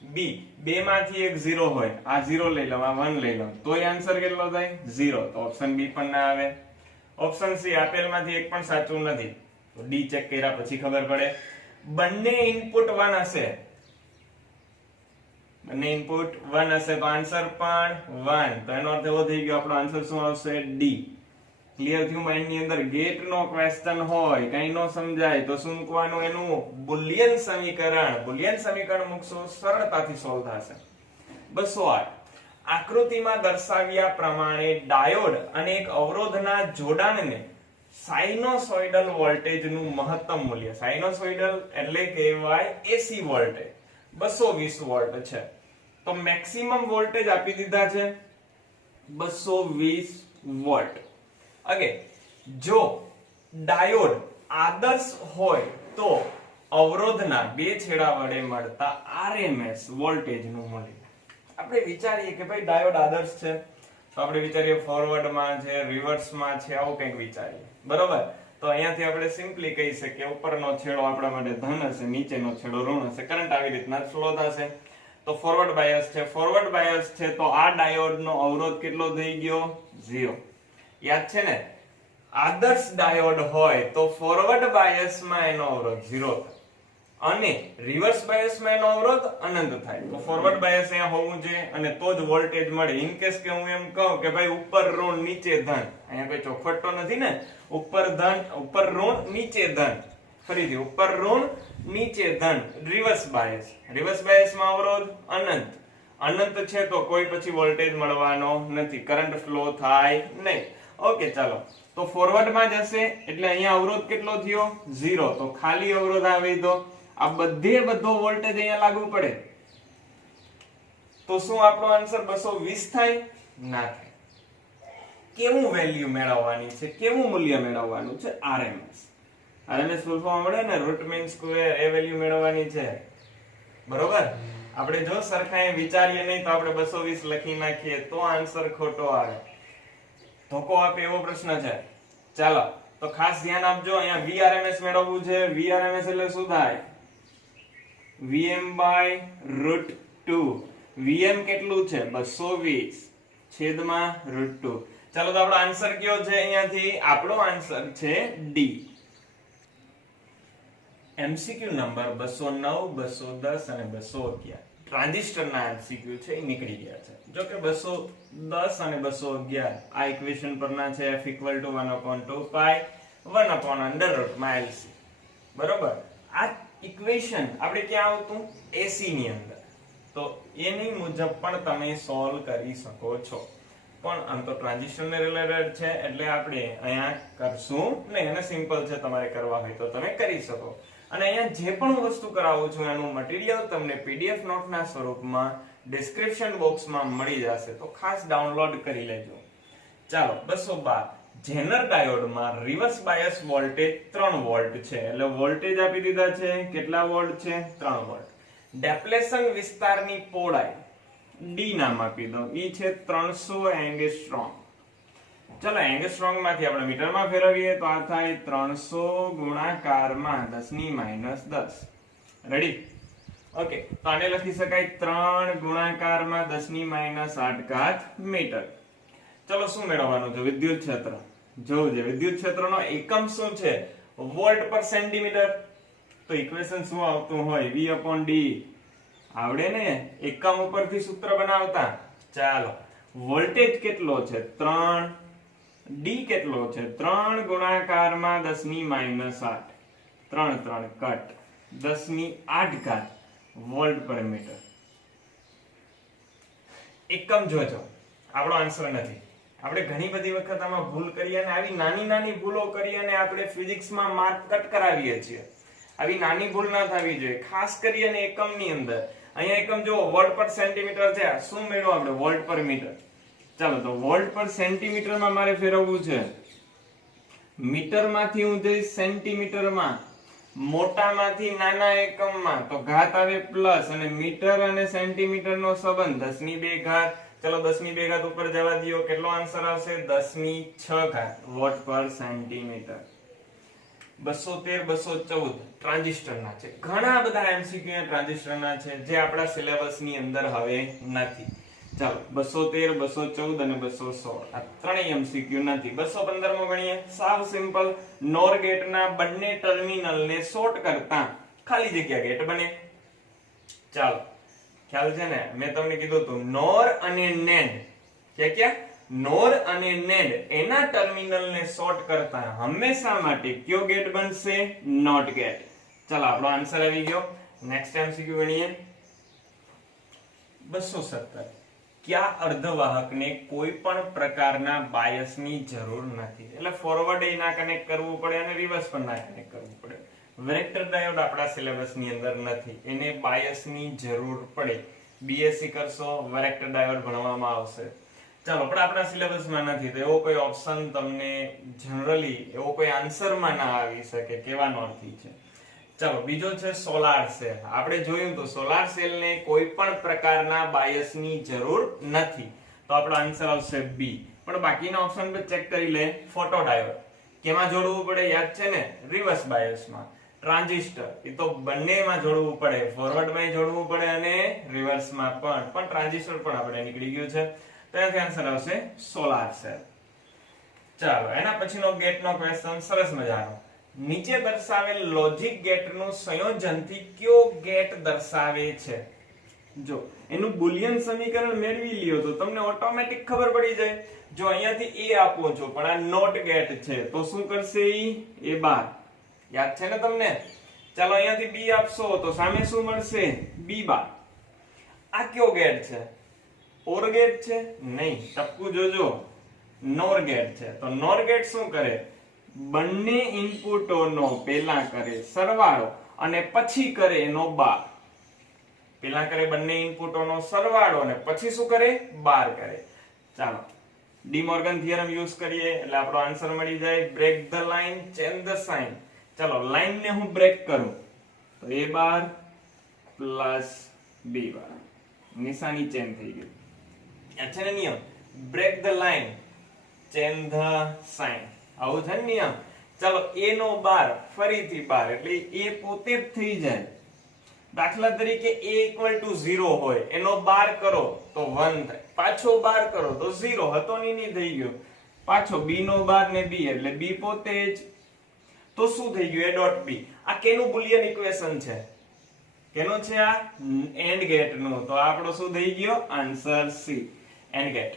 b બે માંથી એક 0 હોય, આ 0 લઈ લઉં, આ 1 લઈ લઉં, તોય આન્સર કેટલો થાય 0, તો ઓપ્શન b પણ ના આવે. ઓપ્શન c આપેલમાંથી એક પણ સાચું નથી, તો d ચેક કર્યા પછી ખબર પડે. બંને ઇનપુટ 1 હશે, બંને ઇનપુટ 1 હશે તો આન્સર પણ 1, તો એનો અર્થ એવો થઈ ગયો આપણો આન્સર શું આવશે? D. ક્લિયર થયું માઇન્ડ ની અંદર? ગેટ નો ક્વેશ્ચન હોય, કઈ નો સમજાય તો શું મૂકવાનું? એનું બુલિયન સમીકરણ. બુલિયન સમીકરણ મૂકશો સરળતાથી સોલ્વ થશે. 208 આકૃતિમાં દર્શાવ્યા પ્રમાણે ડાયોડ અને એક અવરોધના જોડાણને સાઇનોસોઇડલ વોલ્ટેજનું મહત્તમ મૂલ્ય, સાઇનોસોઇડલ એટલે કહેવાય AC વોલ્ટેજ, 220 વોલ્ટ છે. તો મેક્સિમમ વોલ્ટેજ આપી દીધા છે 220 વોલ્ટ. ઓકે, જો ડાયોડ આદર્શ હોય તો અવરોધના બે છેડા વડે મળતા RMS વોલ્ટેજનું મૂલ્ય. આપણે વિચારીએ કે ભાઈ ડાયોડ આદર્શ છે તો આપણે વિચારીએ ફોરવર્ડમાં છે, રિવર્સમાં છે, આવું કંઈક વિચારીએ, બરોબર? તો અહીંયાથી આપણે સિમ્પલી કહી શકીએ ઉપરનો છેડો આપણા માટે ધન હશે, નીચેનો છેડો ઋણ હશે, કરંટ આવી રીતના ફ્લો થશે. તો ફોરવર્ડ બાયસ છે, ફોરવર્ડ બાયસ છે તો આ ડાયોડનો અવરોધ કેટલો થઈ ગયો? 0. યાદ છે ને? આદર્શ ડાયોડ હોય તો ફોરવર્ડ બાયસમાં એનો અવરોધ 0 થાય અને રિવર્સ બાયસમાં એનો અવરોધ અનંત થાય. તો ફોરવર્ડ બાયસ અહીંયા હોવું જોઈએ અને તો જ વોલ્ટેજ મળે. ઇન કેસ કે હું એમ કહું કે ભાઈ ઉપર ઋણ નીચે ધન, અહીંયા કોઈ ચોખવટ તો નથી ને? ઉપર ધન, ઉપર ઋણ, નીચે ધન. ફરીથી ઉપર ઋણ, નીચે ધન, રિવર્સ બાયસ. રિવર્સ બાયસમાં અવરોધ અનંત. અનંત છે તો કોઈ પછી વોલ્ટેજ મળવાનો નથી, કરંટ ફ્લો થાય નહીં. ઓકે, ચાલો તો ફોરવર્ડમાં જશે એટલે અહીંયા અવરોધ કેટલો થયો? 0. તો ખાલી અવરોધ આવી દો, આ બધો વોલ્ટેજ અહીંયા લાગુ પડે તો શું આપણો આન્સર 220 થાય? ના થાય. કેવું વેલ્યુ મેળવવાની છે, કેવું મૂલ્ય મેળવવાનું છે? RMS. RMS ફૂલ ફોર્મ મળે ને, રૂટ મીન સ્ક્વેર, એ વેલ્યુ મેળવવાની છે, બરોબર? આપણે જો સરખાએ વિચારીએ નહીં તો આપણે 220 લખી નાખીએ તો આન્સર ખોટો આવે. ધોકો આપે એવો પ્રશ્ન છે. ચાલો તો ખાસ ધ્યાન આપજો, અહીંયા VRMS મેળવવું છે. VRMS એટલે શું થાય? Vm/√2. Vm કેટલું છે? 220 છેદમાં √2. ચાલો તો આપણો આન્સર કયો છે? અહીંયાથી આપણો આન્સર છે D. MCQ નંબર 209, 210 અને 211 ટ્રાન્ઝિસ્ટરના MCQ છે એ નીકળી ગયા છે. જો કે 210 અને 211 આ ઇક્વેશન પરના છે. F = 1/2 પાઈ 1/√LC. બરોબર? આ ઇક્વેશન આપણે ક્યાં આવતું? AC ની અંદર. તો એની મુજબ પણ તમે સોલ્વ કરી શકો છો. પણ આમ તો ટ્રાન્ઝિસ્ટરને રિલેટેડ છે એટલે આપણે અહીંયા કરશું નહીં, અને સિમ્પલ છે, તમારે કરવા હોય તો તમે કરી શકો. અને અહીંયા જે પણ વસ્તુ કરાવું છું એનું મટીરીયલ તમને PDF નોટના સ્વરૂપમાં ડિસ્ક્રિપ્શન બોક્સમાં મળી જશે, તો ખાસ ડાઉનલોડ કરી લેજો. ચાલો 212 જેનર ડાયોડમાં રિવર્સ બાયસ વોલ્ટેજ 3 વોલ્ટ છે. એટલે વોલ્ટેજ આપી દીધા છે, કેટલા વોલ્ટ છે? 3 વોલ્ટ. ડેપ્લેશન વિસ્તારની પહોળાઈ D નામ આપી દો, ઈ છે 300 એંગસ્ટ્રોમ. ચલો એંગસ્ટ્રોમ માંથી આપણે મીટરમાં ફેરવીએ તો આ થાય 300 ગુણાકારમાં 10⁻10. રેડી? ઓકે, તો આને લખી શકાય 3 ગુણાકારમાં 10⁻8 મીટર. ચલો શું મેળવવાનું છે? વિદ્યુત ક્ષેત્ર. જોવું છે વિદ્યુત ક્ષેત્રનો એકમ શું છે? વોલ્ટ પર સેન્ટીમીટર. તો ઇક્વેશન શું આવતું હોય? V/D. આવડે ને એકમ ઉપરથી સૂત્ર બનાવતા? ચાલો વોલ્ટેજ કેટલો છે? 3 ડી કેટલો છે 3 ગુણાકારમાં 10 ની -8 3 3 કટ 10 ની 8 ઘાત વોલ્ટ પર મીટર. એકમ જોજો, આપણો આન્સર નથી. આપણે ઘણી બધી વખત આમાં ભૂલ કરી અને આવી નાની નાની ભૂલો કરી અને આપણે ફિઝિક્સમાં માર્ક કટ કરાવીએ છીએ. આવી નાની ભૂલ ના થવી જોઈએ, ખાસ કરીને એકમની અંદર. અહીંયા એકમ જો વોલ્ટ પર સેન્ટીમીટર છે, શું મેળવો આપણે વોલ્ટ પર મીટર. ચાલો તો વોલ્ટ પર સેન્ટીમીટરમાં મારે ફેરવવું છે. મીટરમાંથી હું જઈશ સેન્ટીમીટરમાં, મોટામાંથી નાના એકમમાં, તો ઘાત આવે પ્લસ અને મીટર અને સેન્ટીમીટરનો સંબંધ 10 ની 2 ઘાત. ચલો 10 ની 2 ઘાત ઉપર જવા દો, કેટલો આન્સર આવશે 10 ની 6 ઘાત વોટ પર સેન્ટીમીટર. 213 214 ટ્રાન્ઝિસ્ટરના છે. ઘણા બધા એમસીક્યુ ટ્રાન્ઝિસ્ટરના છે જે આપણા સિલેબસની અંદર હવે નથી. ચાલો 213 214 અને 216 આ ત્રણેય એમસીક્યુ નથી. 215 માં ગણીએ, સાવ સિમ્પલ. નોર ગેટના બંને ટર્મિનલને શોર્ટ કરતા ખાલી જગ્યા ગેટ બને. ચાલો ખ્યાલ છે ને, મેં તમને કીધું હતું નોર અને નેન્ડ, ક્યાં નોર અને નેન્ડ એના ટર્મિનલને શોર્ટ કરતા હંમેશા માટે કયો ગેટ બનશે? NOT gate. ચાલો આપણો આન્સર આવી ગયો. નેક્સ્ટ એમસીક્યુ ગણીએ. 217 કયા અર્ધવાહકને કોઈ પણ પ્રકારના બાયસની જરૂર નથી? એટલે ફોરવર્ડ એ ના કનેક્ટ કરવું પડે અને રિવર્સ પણ ના કનેક્ટ કરવું પડે. વેરેક્ટર ડાયોડ આપણા સિલેબસની અંદર નથી, એને બાયસની જરૂર પડે. બીએસસી કરશો, વેરેક્ટર ડાયોડ ભણવામાં આવશે. ચાલો પણ આપણા સિલેબસમાં નથી, તો એવો કોઈ ઓપ્શન તમને જનરલી એવો કોઈ આન્સરમાં ના આવી શકે, કહેવાનો અર્થ છે. ચાલો બીજો છે સોલાર સેલ. આપણે જોયું તો સોલાર સેલને કોઈ પણ પ્રકારના બાયસની જરૂર નથી, તો આપણો આન્સર આવશે બી. પણ બાકીના ઓપ્શન પર ચેક કરી લે. ફોટો ડાયોડ કેમાં જોડવું પડે? યાદ છે ને, રિવર્સ બાયસમાં. ટ્રાન્ઝિસ્ટર એ તો બંનેમાં જોડવું પડે, ફોરવર્ડમાં જોડવું પડે અને રિવર્સમાં પણ ટ્રાન્ઝિસ્ટર પણ આપણે નીકળી ગયું છે, તો એનો આન્સર આવશે સોલાર સેલ. ચાલો એના પછીનો ગેટનો ક્વેશ્ચન સરસ મજાનો. નીચે દર્શાવેલ લોજિક ગેટનું સંયોજનથી કયો ગેટ દર્શાવે છે? જો એનું બુલિયન સમીકરણ મેળવી લ્યો તો તમને ઓટોમેટિક ખબર પડી જાય. જો અહીંયાથી a આપો છો પણ આ નોટ ગેટ છે, તો શું કરશે? એ બાર. યાદ છે ને તમને? ચાલો અહીંયાથી b આપશો તો સામે શું મળશે? b બાર. આ કયો ગેટ છે? ઓર ગેટ છે? નહીં, ટપકું જોજો. નોર ગેટ છે. તો નોર ગેટ શું કરે? બંને ઇનપુટોનો પહેલા કરે સરવાળો અને પછી કરે એનો બાર. પહેલા કરે બંને ઇનપુટોનો સરવાળો અને પછી શું કરે? બાર કરે. ચાલો ડી મોર્ગન થિયરમ યુઝ કરીએ એટલે આપણો આન્સર મળી જાય. Break the line, change the sign. ચાલો લાઈન ને હું બ્રેક કરું તો a bar plus b bar, નિશાની ચેન્જ થઈ ગઈ. આ છે ને નિયમ, break the line, change the sign. આવું છે ને નિયમ. ચાલો a નો બાર ફરીથી બાર એટલે a પોતે જ થઈ જાય. દાખલા તરીકે a = 0 હોય, એનો બાર કરો તો 1 થાય, પાછો બાર કરો તો 0 હતો ની થઈ ગયો. પાછો b નો બાર ને b એટલે b પોતે જ, તો શું થઈ ગયું? a dot b. આ કેનું બુલિયન ઇક્વેશન છે? કેનું છે? આ એન્ડ ગેટ નું. તો આપણો શું થઈ ગયો? Answer c, and gate.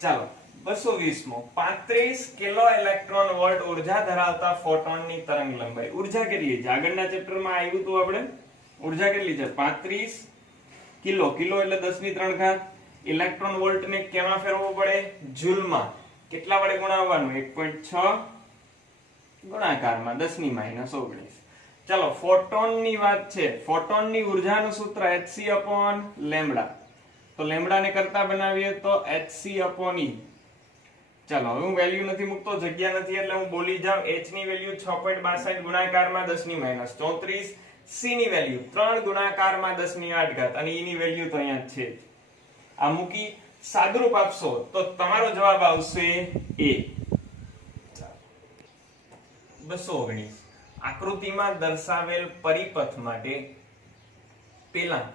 ચાલો 220 મો. 35 કિલો ઇલેક્ટ્રોન વોલ્ટ ઉર્જા ધરાવતા ફોટોનની તરંગ લંબાઈ. ઉર્જા કેટલી છે? આગળના ચેપ્ટરમાં આવ્યું તો આપણે ઉર્જા કેટલી છે? 35 કિલો. કિલો એટલે 10 ની 3 ઘાત. ઇલેક્ટ્રોન વોલ્ટ ને કેમાં ફેરવવો પડે? જૂલમાં. કેટલા વડે ગુણાવવાનું? 1.6 ગુણાકારમાં 10 ની -19. ચાલો ફોટોનની વાત છે. ફોટોનની ઉર્જાનું સૂત્ર hc/λ. તો લેમ્બડા ને કરતા બનાવીએ તો hc/e. ચાલો હવે હું વેલ્યુ નથી મૂકતો, જગ્યા નથી એટલે હું બોલી જાઉં. h ની વેલ્યુ 6.62 ગુણાકારમાં 10 ની -34. c ની વેલ્યુ 3 ગુણાકારમાં 10 ની 8 ઘાત અને e ની વેલ્યુ તો અહીંયા છે જ. આ મૂકી સાદુરૂપ આપશો તો તમારો જવાબ આવશે a. 219. આકૃતિમાં દર્શાવેલ પરિપથ માટે પહેલા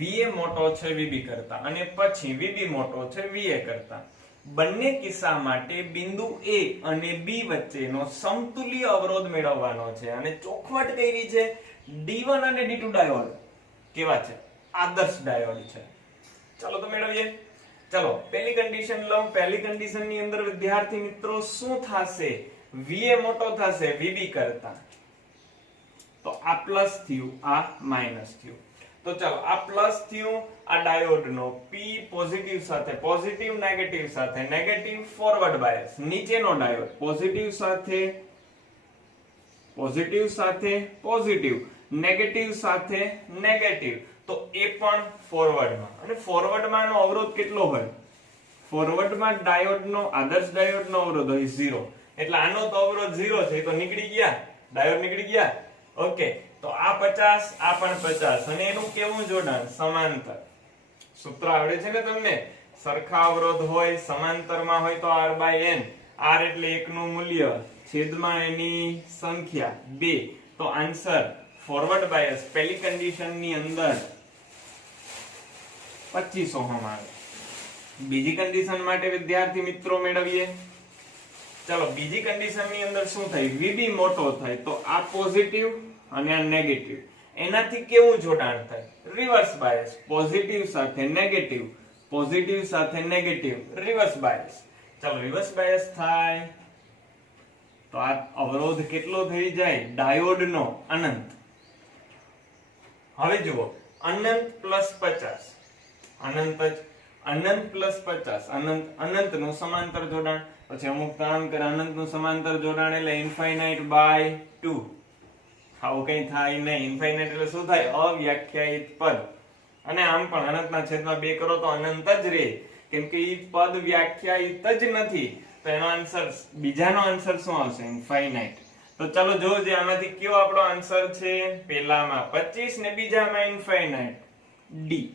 va મોટો છે vb કરતા અને પછી vb મોટો છે va કરતા. બંને કિસ્સા માટે બિંદુ a અને b વચ્ચેનો સમતુલ્ય અવરોધ મેળવવાનો છે અને ચોખવટ કરી છે d1 અને d2 ડાયોડ કેવા છે? આદર્શ ડાયોડ છે. ચાલો તો મેળવીએ. ચલો પહેલી કન્ડિશન લો. પહેલી કન્ડિશન ની અંદર વિદ્યાર્થી મિત્રો શું થશે? VA મોટો થશે VB કરતા. તો આ પ્લસ થયું, આ માઈનસ થયું. તો ચલો આ પ્લસ થયું, આ ડાયોડ નો P પોઝિટિવ સાથે, પોઝિટિવ નેગેટિવ સાથે, નેગેટિવ ફોરવર્ડ બાયસ. નીચેનો ડાયોડ પોઝિટિવ સાથે, પોઝિટિવ સાથે પોઝિટિવ, નેગેટિવ સાથે નેગેટિવ. તો એ પણ ફોરવર્ડમાં. અને ફોરવર્ડમાં નો અવરોધ કેટલો હોય? ફોરવર્ડમાં ડાયોડનો, આદર્શ ડાયોડનો અવરોધ હોય 0. એટલે આનો તો અવરોધ 0 છે, તો નીકળી ગયા, ડાયોડ નીકળી ગયા. ઓકે, તો આ 50, આ પણ 50, અને એનું કેવું જોડાણ? સમાંતર. સૂત્ર આવડે છે ને તમને? સરખા અવરોધ હોય, સમાંતરમાં હોય તો R/N. R એટલે 1 નું મૂલ્ય છેદમાં એની સંખ્યા 2. તો આન્સર ફોરવર્ડ બાયસ પહેલી કન્ડિશન ની અંદર 25 ઓહમ આવે. બીજી કન્ડિશન માટે વિદ્યાર્થી મિત્રો મેળવીએ. ચલો બીજી કન્ડિશન ની અંદર શું થાય? VB મોટો થાય. તો આ પોઝિટિવ અને આ નેગેટિવ, એનાથી કેવું જોડાણ થાય? Reverse bias. પોઝિટિવ સાથે નેગેટિવ, પોઝિટિવ સાથે નેગેટિવ, રિવર્સ બાયસ. ચલો રિવર્સ બાયસ થાય તો આ અવરોધ કેટલો થઈ જાય? ડાયોડ નો અનંત. હવે જુઓ, અનંત પ્લસ 50, અનંત જ, અનંત પ્લસ 50, અનંત, અનંત નું સમાંતર જોડાણ. પછી અમુક કામ કરે, અનંત નું સમાંતર જોડાણ એટલે ઇન્ફાઇનાઇટ બાય 2. આવું કઈ થાય નહીં. ઇન્ફાઇનાઇટ એટલે શું થાય? અવ્યાખ્યાયિત પદ. અને આમ પણ અનંતના છેદમાં 2 કરો તો અનંત જ રહે, કેમ કે ઈ પદ વ્યાખ્યાયિત જ નથી. તો એનો આન્સર, બીજાનો આન્સર શું આવશે? ઇન્ફાઇનાઇટ. તો ચાલો જોજો આમાંથી કયો આપણો આન્સર છે. પહેલામાં 25 ને બીજામાં ઇન્ફાઇનાઇટ. ડી.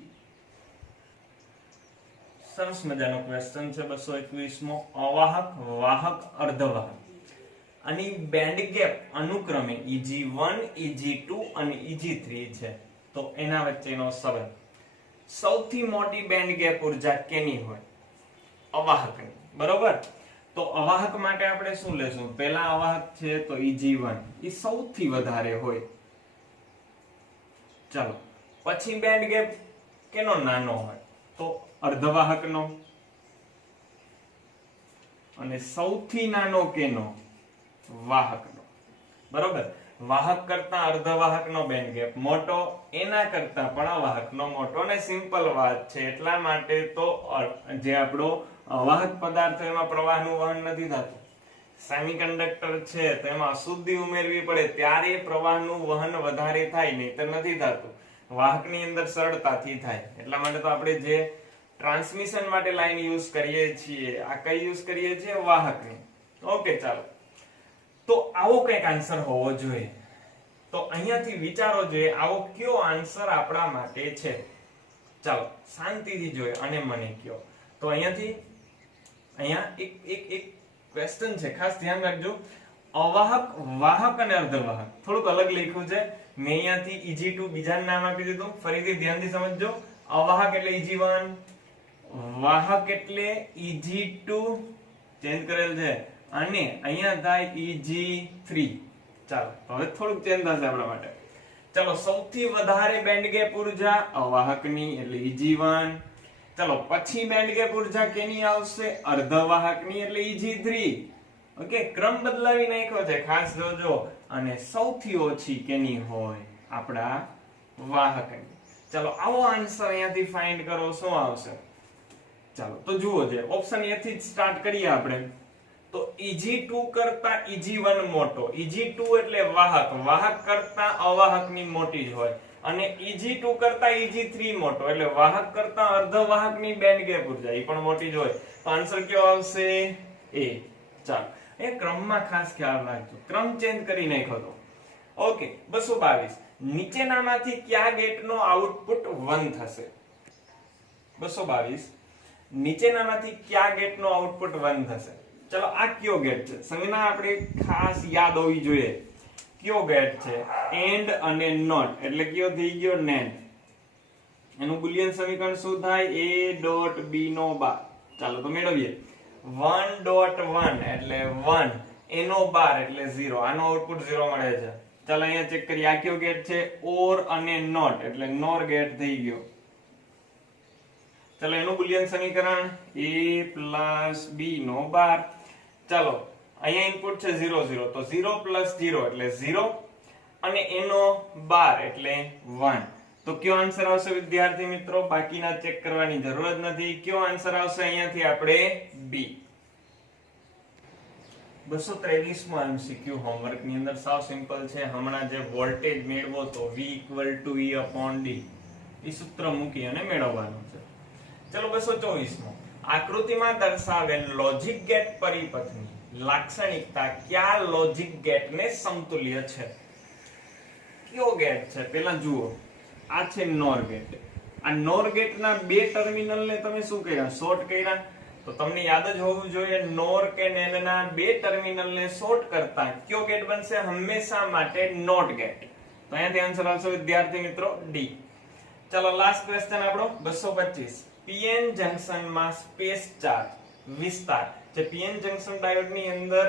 સરસ મજાનો ક્વેશ્ચન છે 221 મો. અવાહક, વાહક, અર્ધવાહક આની બેન્ડ ગેપ અનુક્રમે Eg1, Eg2 અને Eg3 છે. તો એના વચ્ચેનો સંબંધ. સૌથી મોટી બેન્ડ ગેપ ઉર્જા કેની હોય? અવાહકની. બરોબર? તો અવાહક માટે આપણે શું લેશું? પહેલા અવાહક છે તો Eg1, એ સૌથી વધારે હોય. ચાલો પછી બેન્ડ ગેપ કેનો નાનો હોય? તો અર્ધવાહકનો. અને સૌથી નાનો કેનો? વાહકનો. બરોબર? વાહક કરતા અર્ધવાહકનો બેન્ડ ગેપ મોટો, એના કરતા પણ અવાહકનો મોટો. અને સિમ્પલ વાત છે, એટલા માટે તો જે આપણો અવાહક પદાર્થ એમાં પ્રવાહનું વહન નથી થતું. સેમિકન્ડક્ટર છે તો એમાં અશુદ્ધિ ઉમેરવી પડે ત્યારે પ્રવાહનું વહન વધારે થાય, નહીંતર નથી થતું. વાહકની અંદર સરળતાથી થાય. એટલા માટે તો આપણે જે ટ્રાન્સમિશન માટે લાઈન યુઝ કરીએ છીએ, આ કઈ યુઝ કરીએ છીએ? વાહકની. ઓકે, ચાલો. તો આવો કઈક આન્સર હોવો જોઈએ. તો અહીંયાથી વિચારો જોઈએ આવો કયો આન્સર આપણા માટે છે. ચાલો શાંતિથી જોઈએ અને મને કયો. તો અહીંયા એક ક્વેશ્ચન છે, ખાસ ધ્યાન રાખજો. અવાહક, વાહક અને અર્ધવાહક થોડુંક અલગ લખ્યું છે. મેં અહીંયાથી Eg2 બીજાનું નામ આપી દીધું. ફરીથી ધ્યાનથી સમજજો. અવાહક એટલે Eg1, વાહક એટલે Eg2 ચેન્જ કરેલ છે, અને અહીંયા થાય Eg3. ચાલો હવે થોડુંક ચેન્જ થશે આપણા માટે. ચાલો સૌથી વધારે બેન્ડ ગેપ ઉર્જા અવાહકની એટલે Eg1. ચાલો પછી બેન્ડ ગેપ ઉર્જા કેની આવશે? અર્ધવાહકની એટલે Eg3. ઓકે, ક્રમ બદલાવી નાખ્યો છે, ખાસ જોજો. અને સૌથી ઓછી કેની હોય? આપણા વાહકની. ચાલો આવો આન્સર અહીંયાથી ફાઇન્ડ કરો. શું આવશે? ચાલો તો જુઓ, જે ઓપ્શન એ થી જ સ્ટાર્ટ કરીએ આપણે. તો Eg2 કરતા Eg1 મોટો. Eg2 એટલે વાહક, વાહક કરતા અવાહકની મોટી જ હોય. અને Eg2 કરતા Eg3 મોટો, એટલે વાહક કરતા અર્ધવાહકની બેન્ડ ગેપ ઉર્જા એ પણ મોટી જ હોય. તો આન્સર કયો આવશે? એ. ચાલો એ ક્રમમાં ખાસ ખ્યાલ રાખજો, ક્રમ ચેન્જ કરી નાખ્યો તો. ઓકે, 222. નીચેનામાંથી કયા ગેટનો આઉટપુટ 1 થશે? 222. નીચેનામાંથી કયા ગેટનો આઉટપુટ 1 થશે? ચલો આ કયો ગેટ છે? સંજ્ઞા આપણે ખાસ યાદ હોવી જોઈએ. કયો ગેટ છે? એન્ડ અને નોટ, એટલે કયો થઈ ગયો? નેન્ડ. એનું બુલિયન સમીકરણ શું થાય? a.b નો બાર. ચાલો તો મેળવીએ. 1.1 એટલે 1, એનો બાર એટલે 0. આનો આઉટપુટ 0 મળે છે. ચાલો અહીંયા ચેક કરીએ. આ કયો ગેટ છે? ઓર અને નોટ, એટલે નોર ગેટ થઈ ગયો. ચલો એનું બુલિયન સમીકરણ a પ્લસ b નો 12. ચાલો અહીંયા ઇનપુટ છે 0 0 તો 0 પ્લસ 0 એટલે 0 અને એનો 12 એટલે 1. તો કયો આન્સર આવશે વિદ્યાર્થી મિત્રો? બાકીના ચેક કરવાની જરૂર જ નથી. કયો આન્સર આવશે અહીંયાથી આપણે? b. 223 માં MCQ હોમવર્ક ની અંદર સાવ સિમ્પલ છે. હમણાં જે વોલ્ટેજ મેળવો તો V = E/D એ સૂત્ર મૂકી અને મેળવવાનું છે. ચલો 224 માં આકૃતિમાં દર્શાવેલ લોજિક ગેટ પરિપથની લાક્ષણિકતા કયા લોજિક ગેટને સમતુલ્ય છે? કયો ગેટ છે? પેલા જુઓ, આ છે NOR ગેટ. આ NOR ગેટના બે ટર્મિનલને તમે શું કર્યા? શોર્ટ કર્યા. તો તમને યાદ જ હોવું જોઈએ NOR કે NAND ના બે ટર્મિનલને શોર્ટ કરતા કયો ગેટ બનશે? હંમેશા માટે NOT ગેટ. તો અહીંયાથી આન્સર આવશે વિદ્યાર્થી મિત્રો D. ચલો લાસ્ટ ક્વેશ્ચન આપણો 225. PN જંકશનમાં સ્પેસ ચાર્જ વિસ્તાર, જે PN જંકશન ડાયોડ ની અંદર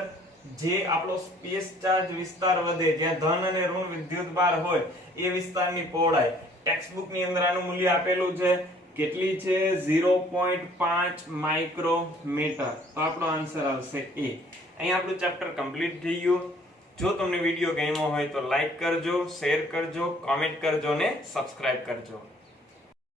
જે આપણો સ્પેસ ચાર્જ વિસ્તાર વધે, જ્યાં ધન અને ઋણ વિદ્યુતભાર હોય એ વિસ્તારની પહોળાઈ ટેક્સ્ટ બુક ની અંદર આનું મૂલ્ય આપેલું છે. કેટલી છે? 0.5 માઇક્રોમીટર. તો આપણો આન્સર આવશે A. અહીં આપણું ચેપ્ટર કમ્પ્લીટ થઈ ગયું. જો તમને વિડીયો ગમ્યો હોય તો લાઈક કરજો, શેર કરજો, કોમેન્ટ કરજો ને સબસ્ક્રાઇબ કરજો.